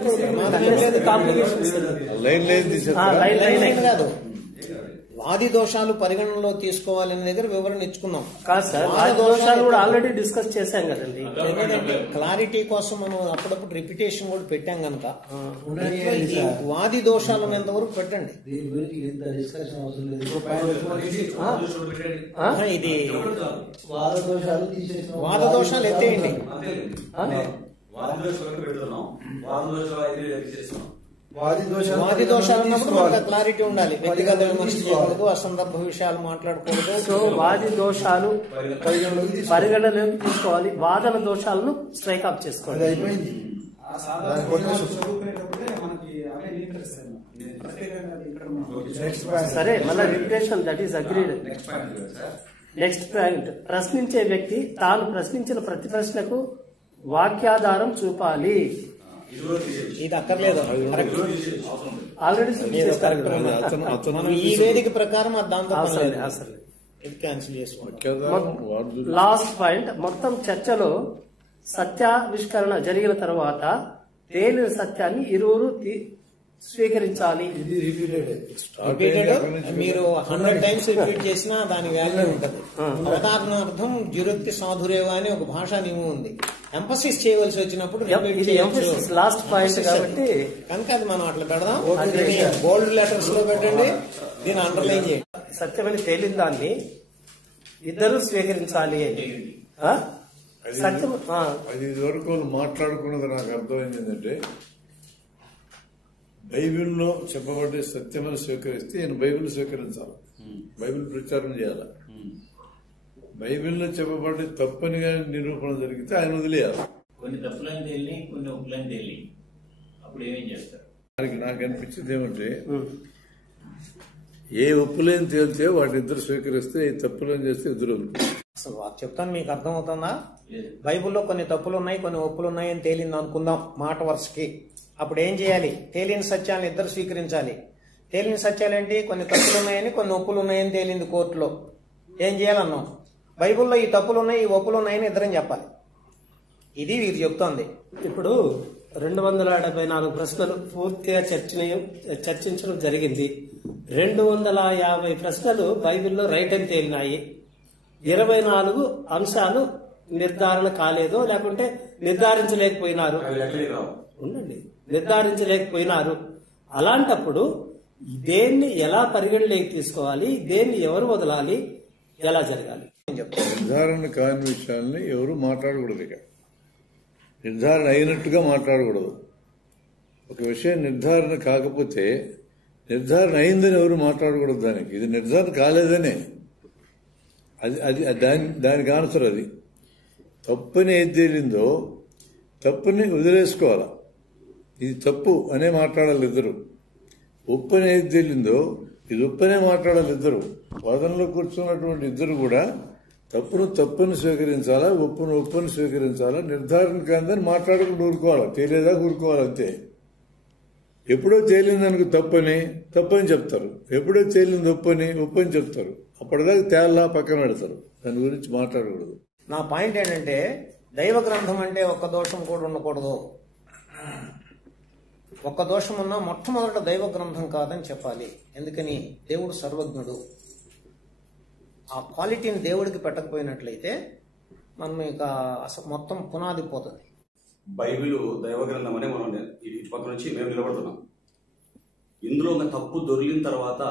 కాదు. వాది దోషాలు పరిగణనలో తీసుకోవాలనే దగ్గర వివరణ ఇచ్చుకున్నాం. కాదు సార్, వాది దోషాలు కూడా ఆల్రెడీ డిస్కస్ చేశాం కదండి. క్లారిటీ కోసం మనం అప్పుడప్పుడు రిపిటేషన్ కూడా పెట్టాం కనుక వాది దోషాలు ఉన్నంత వరకు పెట్టండి. ఇది వాద దోషాలు ఎత్తేయండి. వాది దోషాలు ఉన్నప్పుడు మనకు క్లారిటీ ఉండాలి. వ్యక్తిగత విమర్శ చేయకూడదు, అసందర్భ విషయాలు మాట్లాడకూడదు. సో వాది దోషాలు పరిగణలోకి తీసుకోవాలి, వాదన దోషాలను స్ట్రైక్ ఆఫ్ చేసుకోవాలి. సరే, మళ్ళీ repetition, that is agreed. Next point, ప్రశ్నించే వ్యక్తి తాను ప్రశ్నించిన ప్రతి ప్రశ్నకు వాక్యాధారం చూపాలి. ఇది అక్కర్లేదు, ఆల్రెడీ మనం ఈ వేదిక ప్రకారం దాంతో క్యాన్సిల్ చేసుకోవాలి. లాస్ట్ పాయింట్, మొత్తం చర్చలో సత్యావిష్కరణ జరిగిన తర్వాత తేలిన సత్యాన్ని ఇరువురు స్వీకరించాలి. మీరు 100 times రిపీట్ చేసినా దాని వాల్యూ ఉంటుంది. ఉదాహరణార్థం జురుక్తి సాధురేవ అని ఒక భాషా నియమం ఉంది. ఎంఫసిస్ చేయవలసి వచ్చినప్పుడు లాస్ట్ పాయింట్ కాబట్టి కనుక అది మనం అట్లా పెడదాం. బోల్డ్ లెటర్స్ లో పెట్టండి, దీన్ని అండర్లైన్ చేయండి. సత్యమని తేలిన దాన్ని ఇద్దరు స్వీకరించాలి అని సత్యం. అది ఇదివరకు మాట్లాడుకున్నది నాకు అర్థమైంది ఏంటంటే, బైబిల్లో చెప్పబడే సత్యమని స్వీకరిస్తే ఆయన బైబిల్ స్వీకరించాలి, బైబిల్ ప్రచారం చేయాలి. బైబిల్లో చెప్పబడే తప్పని కానీ నిరూపణ జరిగితే ఆయన వదిలేయాలి. కొన్ని తప్పులని తేలి, కొన్ని ఒప్పులని తేలి, అప్పుడు ఏమేం చేస్తారు? దానికి నాకు అనిపించింది ఏమంటే, ఏ ఒప్పులేని తేలితే వాటిద్దరు స్వీకరిస్తే, ఏ తప్పులని చేస్తే ఇద్దరు వదులుతారు. అసలు చెప్తాను, మీకు అర్థమవుతుందా? బైబిల్లో కొన్ని తప్పులు ఉన్నాయి, కొన్ని ఒప్పులు ఉన్నాయి అని తేలింది అనుకుందాం మాట వరుసకి. అప్పుడు ఏం చేయాలి? తేలిన సత్యాలను ఇద్దరు స్వీకరించాలి. తేలిన సత్యాలు ఏంటి? కొన్ని తప్పులు ఉన్నాయని, కొన్ని ఒప్పులు ఉన్నాయని తేలింది కోర్టులో. ఏం చేయాలన్నాం? బైబిల్లో ఈ తప్పులు ఉన్నాయి, ఈ ఒప్పులు ఉన్నాయని ఇద్దరం చెప్పాలి. ఇది వీరు చెప్తోంది. ఇప్పుడు 274 ప్రశ్నలు పూర్తిగా చర్చించడం జరిగింది. 250 ప్రశ్నలు బైబిల్లో రైట్ అని తేలినాయి. 24 అంశాలు నిర్ధారణ కాలేదు, లేకుంటే నిర్ధారించలేకపోయినారు. ఉండండి, నిర్ధారించలేకపోయినారు. అలాంటప్పుడు దేన్ని ఎలా పరిగణలోకి తీసుకోవాలి, దేన్ని ఎవరు వదలాలి, ఎలా జరగాలి? నిర్ధారణ కాని విషయాల్ని ఎవరు మాట్లాడకూడదు. ఇక నిర్ధారణ అయినట్టుగా మాట్లాడకూడదు. ఒక విషయం నిర్ధారణ కాకపోతే నిర్ధారణ అయిందని ఎవరు మాట్లాడకూడదు. దానికి ఇది నిర్ధారణ కాలేదనే, అది దానికి ఆన్సర్. అది తప్పని ఏది తేలిందో తప్పుని వదిలేసుకోవాలి. ఇది తప్పు అనే మాట్లాడాలి ఇద్దరు. ఒప్పు అని ఏది తేలిందో ఇది ఒప్పనే మాట్లాడాలి ఇద్దరు. వాదనలో కూర్చున్నటువంటి ఇద్దరు కూడా తప్పుని స్వీకరించాలా, ఒప్పుని స్వీకరించాలా, నిర్ధారణ కాదని మాట్లాడకుండా ఊరుకోవాలి. తేలేదా ఊరుకోవాలి అంతే. ఎప్పుడో తేలిందనుకు తప్పని చెప్తారు, ఎప్పుడో తేలింది ఒప్పని చెప్తారు. అప్పటిదాకా తేల్లా పక్కన పెడతారు, దాని గురించి మాట్లాడకూడదు. నా పాయింట్ ఏంటంటే, దైవ గ్రంథం అంటే ఒక్క దోషం కూడా ఉండకూడదు. ఒక్క దోషం ఉన్నా మొట్టమొదట దైవ గ్రంథం కాదని చెప్పాలి. ఎందుకని? దేవుడు సర్వజ్ఞుడు. ఆ క్వాలిటీని దేవుడికి పెట్టకపోయినట్లయితే మనం ఇక అసలు మొత్తం పునాది పోతుంది. బైబిల్ దైవ గ్రంథం అనే మనం ఇటు పక్క నుంచి మేము నిలబడుతున్నాం. ఇందులో ఇంకా తప్పు దొరికిన తర్వాత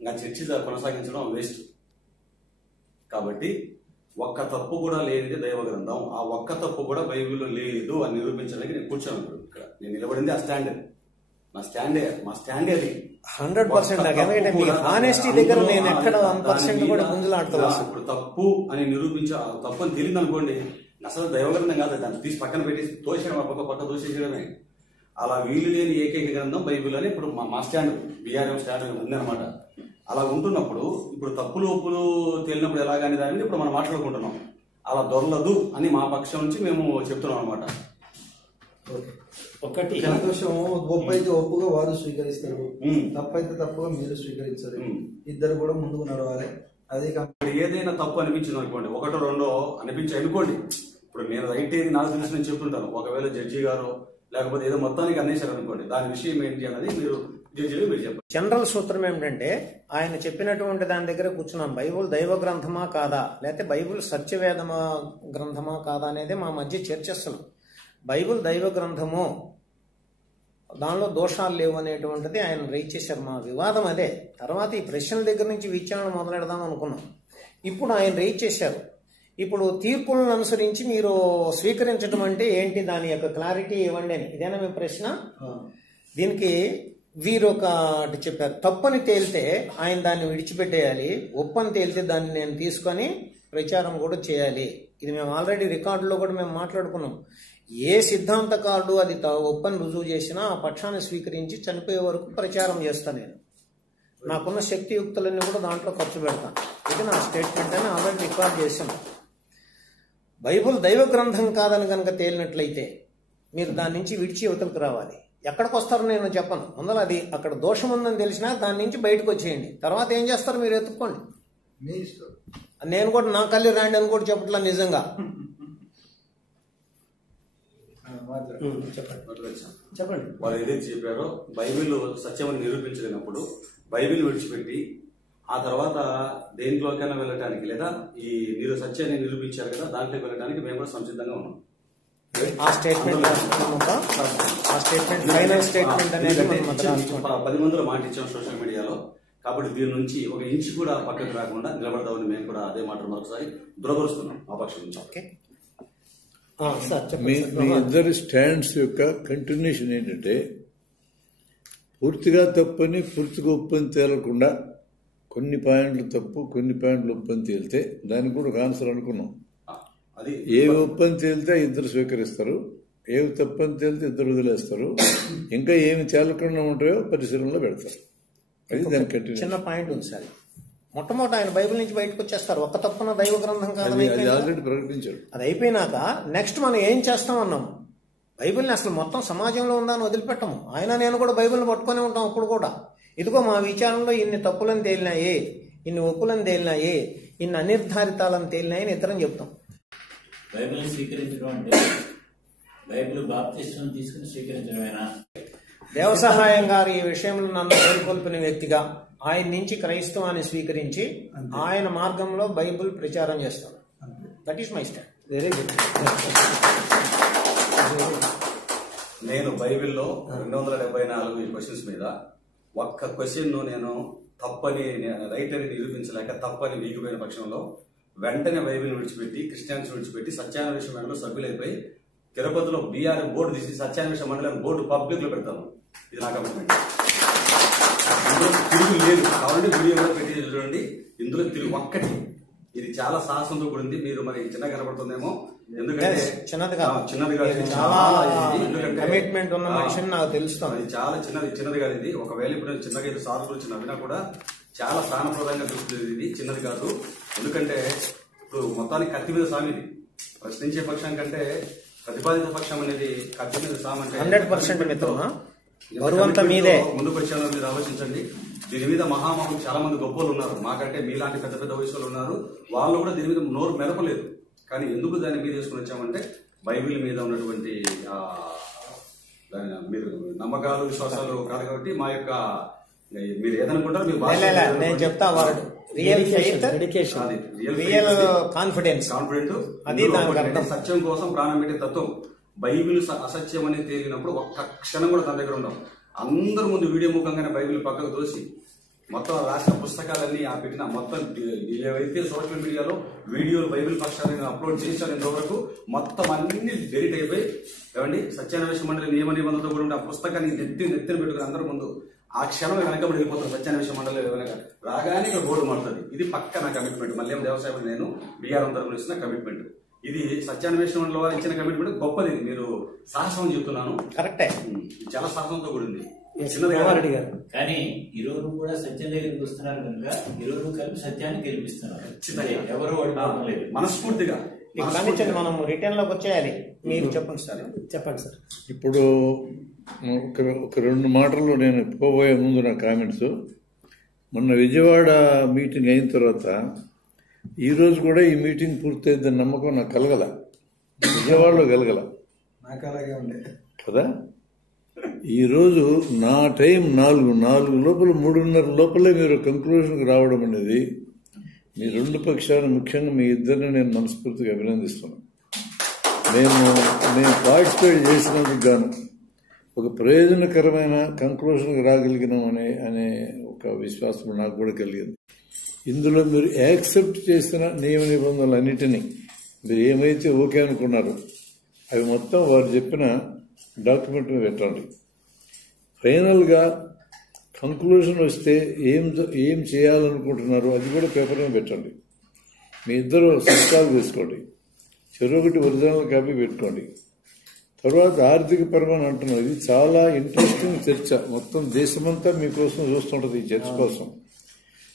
ఇంకా చర్చ కొనసాగించడం వేస్ట్. కాబట్టి ఒక్క తప్పు కూడా లేనిది దైవ గ్రంథం. ఆ ఒక్క తప్పు కూడా బైబిల్లో లేదు అని నిరూపించడానికి నేను కూర్చోను. ఇక్కడ నేను నిలబడింది ఆ స్టాండ్. మా స్టాండే అది 100%. ఆనెస్టీ దగ్గర నేను ఎక్కడ 1% కూడా గుంజులాడుతున్నా. ఇప్పుడు తప్పు అని నిరూపించి తప్పు అని తెలియదు అనుకోండి, అసలు దైవగ్రంథం కాదు, దాన్ని తీసి పక్కన పెట్టేసి తోసేయడం, పక్క తోసేయడమే. అలా వీలు లేని ఏకైక గ్రంథం బైబిల్ అని ఇప్పుడు మా స్టాండ్, బీఆర్ఎం స్టాండ్ ఉందన్నమాట. అలా ఉంటున్నప్పుడు ఇప్పుడు తప్పులు ఒప్పులు తేలినప్పుడు ఎలాగని దాని మీద ఇప్పుడు మనం మాట్లాడుకుంటున్నాం. అలా దొరలదు అని మా పక్షం నుంచి మేము చెప్తున్నాం అనమాట. ఒకటి సంతోషం, ఒప్పు అయితే ఒప్పుగా వారు స్వీకరిస్తారు, తప్పైతే తప్పుగా మీరు స్వీకరించారు. ఇద్దరు కూడా ముందుకు నడవాలి. అదే ఏదైనా తప్పు అనిపించింది అనుకోండి, ఒకటో రెండో అనిపించి అనుకోండి, ఇప్పుడు నేను రైట్ ఏది నాకు తెలిసి నేను చెప్తుంటాను. ఒకవేళ జడ్జి గారు లేకపోతే ఏదో మొత్తానికి అనేసారు అనుకోండి, దాని విషయం ఏంటి అన్నది మీరు మీరు చెప్పండి. జనరల్ సూత్రం ఏమిటంటే ఆయన చెప్పినటువంటి దాని దగ్గర కూర్చున్నాం. బైబుల్ దైవ గ్రంథమా కాదా, లేకపోతే బైబుల్ సత్యవేదమా గ్రంథమా కాదా అనేది మా మధ్య చర్చిస్తున్నాం. బైబుల్ దైవ గ్రంథము, దానిలో దోషాలు లేవు అనేటువంటిది ఆయన రైట్ చేశారు. మా వివాదం అదే. తర్వాత ఈ ప్రశ్నల దగ్గర నుంచి విచారణ మొదలెడదాం అనుకున్నాం. ఇప్పుడు ఆయన రైట్ చేశారు. ఇప్పుడు తీర్పులను అనుసరించి మీరు స్వీకరించడం అంటే ఏంటి, దాని యొక్క క్లారిటీ ఇవ్వండి అని. ఇదేనా మీ ప్రశ్న? దీనికి వీరు ఒకటి చెప్పారు. తప్పని తేలితే ఆయన దాన్ని విడిచిపెట్టేయాలి, ఒప్పని తేలితే దాన్ని నేను తీసుకొని ప్రచారం కూడా చేయాలి. ఇది మేము ఆల్రెడీ రికార్డులో కూడా మేము మాట్లాడుకున్నాం. ఏ సిద్ధాంతకారుడు అది ఒప్పని రుజువు చేసినా ఆ పక్షాన్ని స్వీకరించి చనిపోయే వరకు ప్రచారం చేస్తాను. నేను నాకున్న శక్తియుక్తులన్నీ కూడా దాంట్లో ఖర్చు పెడతాను. ఇది నా స్టేట్మెంట్ అని ఆల్రెడీ రికార్డ్ చేశాను. బైబుల్ దైవ గ్రంథం కాదని కనుక తేలినట్లయితే మీరు దాని నుంచి విడిచి యువతలకు రావాలి. ఎక్కడికి వస్తారో నేను చెప్పను. ముందర అది అక్కడ దోషం ఉందని తెలిసినా దాని నుంచి బయటకు వచ్చేయండి. తర్వాత ఏం చేస్తారు మీరు ఎత్తుక్కోండి. నేను కూడా నా కళ్ళు రాండి అని కూడా చెప్పట్లా నిజంగా. చెప్పండి. వాళ్ళు ఏదైతే చెప్పారో బైబిల్ సత్యమని నిరూపించలేనప్పుడు బైబిల్ విడిచిపెట్టి ఆ తర్వాత దేంట్లోకైనా వెళ్ళటానికి, లేదా ఈ మీరు సత్యాన్ని నిరూపించారు కదా దాంట్లోకి వెళ్ళడానికి మేము కూడా సంసిద్ధంగా ఉన్నాం. ఆ స్టేట్మెంట్ ఫైనల్ స్టేట్మెంట్ అనేది 10 మందిలో మాట ఇచ్చాం సోషల్ మీడియాలో. కాబట్టి దీని నుంచి ఒక ఇంచు కూడా పక్కకు రాకుండా నిలబడదామని మేము కూడా అదే మాట మరొకసారి దృఢపరుస్తున్నాం ఆ పక్షం నుంచి. మీ ఇద్దరు స్టాండ్స్ యొక్క కంటిన్యూషన్ ఏంటంటే పూర్తిగా తప్పని పూర్తిగా ఒప్పని తేలకుండా కొన్ని పాయింట్లు తప్పు కొన్ని పాయింట్లు ఒప్పని తేలితే దానికి కూడా ఒక ఆన్సర్ అనుకున్నాం. ఏవి ఒప్పని తేలితే ఇద్దరు స్వీకరిస్తారు, ఏవి తప్పని తేలితే ఇద్దరు వదిలేస్తారు, ఇంకా ఏమి తేలకుండా ఉంటాయో పరిశీలనలో పెడతారు. అది దాని కంటిన్యూ. చిన్న పాయింట్ ఉంది సార్. మొట్టమొదటి ఆయన బైబిల్ నుంచి బయటకు వచ్చేస్తారు. ఒక్క తప్పున దైవ గ్రంథం కాదని ఆల్రెడీ ప్రకటించాడు. అది అయిపోయినాక నెక్స్ట్ మనం ఏం చేస్తామన్నాము. బైబిల్ని అసలు మొత్తం సమాజంలో ఉందని వదిలిపెట్టము. ఆయన నేను కూడా బైబిల్ని పట్టుకొని ఉంటాం. అప్పుడు కూడా ఇదిగో మా విచారంలో ఇన్ని తప్పులను తేలినాయి, ఇన్ని ఒప్పులను తేలినాయి, ఇన్ని అనిర్ధారితాలను తేలినాయి అని ఇద్దరం చెప్తాం. బైబిల్ని స్వీకరించడం అంటే బైబిల్ బాప్తిస్మం తీసుకుని స్వీకరించడమేనా? దేవసహాయం గారు ఈ విషయంలో నన్ను కోల్కొల్పిన వ్యక్తిగా ఆయన నుంచి క్రైస్తవాన్ని స్వీకరించి ఆయన మార్గంలో బైబిల్ ప్రచారం చేస్తాను. That is my stand. Very good. నేను బైబిల్లో 274 క్వశ్చన్స్ మీద ఒక్క క్వశ్చన్ నేను తప్పని రైట్ అని నిరూపించలేక తప్పని వీగిపోయిన పక్షంలో వెంటనే బైబిల్ విడిచిపెట్టి క్రిస్టియన్స్ విడిచిపెట్టి సత్యాన్వేషణ మండలిలో సభ్యులైపోయి తిరుపతిలో బీఆర్ బోర్డు తీసి సత్యాన్వేషణ మండలం బోర్డు పబ్లిక్ లో పెడతాను. ఇది నా కమిట్మెంట్. ఇందులో తిరుగు లేదు. కావాలంటే వీడియో కూడా పెట్టి చూడండి. ఇందులో తిరుగు ఒక్కటి. ఇది చాలా సాహసంతో కూడింది. మీరు మరి చిన్నగా కనబడుతుందేమో, ఎందుకంటే చిన్నది కాదు. కమిట్మెంట్ ఉన్న విషయం నాకు తెలుస్తుంది. అది చాలా చిన్నది కాదు. ఇది ఒకవేళ ఇప్పుడు చిన్నగా ఇది సార్ గురించి నవ్వినా కూడా చాలా ప్రాణప్రదంగా చూస్తుంది. ఇది చిన్నది కాదు. ఎందుకంటే ఇప్పుడు మొత్తానికి కత్తి మీద సామి. ఇది ప్రశ్నించే పక్షం కంటే ప్రతిపాదిత పక్షం అనేది కత్తి మీద సామ్ అంటే 100% మిత్రమా బరువంతా మీదే. ముందుకు వచ్చానో మీరు ఆలోచించండి. దీని మీద మహామహులు చాలా మంది గొప్పలు ఉన్నారు. మాకంటే మీలాంటి పెద్ద పెద్ద వయసులు ఉన్నారు. వాళ్ళు కూడా దీని మీద నోరు మెరపలేదు. కానీ ఎందుకు దాన్ని మీద తీసుకుని వచ్చామంటే బైబిల్ మీద ఉన్నటువంటి మీరు నమ్మకాలు విశ్వాసాలు కాదు కాబట్టి మా యొక్క మీరు ఏదనుకుంటారో మీరు నేను చెప్తా word real faith, real confidence. అది సత్యం కోసం ప్రాణం పెట్టే తత్వం. బైబిల్ అసత్యం అనేది తేలినప్పుడు ఒక్క క్షణం కూడా తన దగ్గర ఉండవు. అందరి ముందు వీడియో ముఖంగానే బైబిల్ పక్కకు దోసి మొత్తం రాసిన పుస్తకాలన్నీ ఆ పెట్టిన మొత్తం ఏవైతే సోషల్ మీడియాలో వీడియోలు బైబిల్ పక్షాలను అప్లోడ్ చేశాను ఇంతవరకు మొత్తం అన్ని డెలిట్ అయిపోయి ఏమండి సత్యాన్వేషణ మండలి నియమ నిబంధనతో కూడా ఉంటే ఆ పుస్తకాన్ని నెత్తిన పెట్టుకుని అందరి ముందు ఆ క్షణం వెనకబడి వెళ్ళిపోతారు. సత్యాన్వేషణ మండలి వెనక రాగానే ఇక్కడ బోర్డు మారుతుంది. ఇది పక్క నా కమిట్మెంట్. మళ్ళీ దేవసాయం నేను బీఆర్ తరఫున ఇచ్చిన కమిట్మెంట్. ఇది సత్యాన్వేషణ మండలి వారు ఇచ్చిన కమిట్మెంట్ గొప్పది. మీరు సాహసం చెప్తున్నాను. కరెక్టే. చాలా సాహసంతో కూడింది. కానీ ఇరువురు కూడా సత్యం దగ్గరికి వస్తున్నారు కనుక ఇరువురు కలిపి సత్యాన్ని గెలిపిస్తున్నారు. ఎవరు లేదు మనస్ఫూర్తిగా. మనం రిటర్న్ లోకి వచ్చేయాలి. మీరు చెప్పండి సార్. చెప్పండి సార్. ఇప్పుడు ఒక 2 మాటలు నేను పోబోయే ముందు నా కామెంట్స్. మొన్న విజయవాడ మీటింగ్ అయిన తర్వాత ఈరోజు కూడా ఈ మీటింగ్ పూర్తయిద్దని నమ్మకం నాకు కలగల. విజయవాడలో కలగల. నాకు అలాగే ఉండే కదా. ఈరోజు నా టైం 4 లోపల 3:30 లోపలే మీరు కంక్లూషన్కి రావడం అనేది మీ రెండు పక్షాలను, ముఖ్యంగా మీ ఇద్దరిని నేను మనస్ఫూర్తిగా అభినందిస్తున్నాను. నేను పార్టిసిపేట్ చేసినందుకు గాను ఒక ప్రయోజనకరమైన కంక్లూషన్కి రాగలిగినాం అనే ఒక విశ్వాసం నాకు కూడా కలిగింది. ఇందులో మీరు యాక్సెప్ట్ చేసిన నియమ నిబంధనలన్నిటినీ మీరు ఏమైతే ఓకే అనుకున్నారో అవి మొత్తం వారు చెప్పిన డాక్యుమెంట్ మీద పెట్టండి. ఫైనల్గా కంక్లూషన్ వస్తే ఏం చేయాలనుకుంటున్నారో అది కూడా పేపర్ మీద పెట్టండి. మీ ఇద్దరు సంతకాలు తీసుకోండి, చెరొకటి ఒరిజినల్ కాపీ పెట్టుకోండి. తర్వాత ఆర్థిక పరమని అంటున్నారు. ఇది చాలా ఇంట్రెస్టింగ్ చర్చ. మొత్తం దేశమంతా మీకోసం చూస్తుంటుంది ఈ చర్చ కోసం.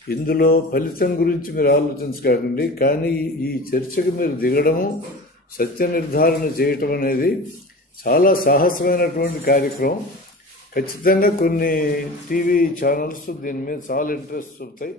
ఇందులో ఫలితం గురించి మీరు ఆలోచించకండి, కానీ ఈ చర్చకు మీరు దిగడము, సత్య నిర్ధారణ చేయటం అనేది చాలా సాహసమైనటువంటి కార్యక్రమం. ఖచ్చితంగా కొన్ని టీవీ ఛానల్స్ దీని మీద చాలా ఇంట్రెస్ట్ చూపుతాయి.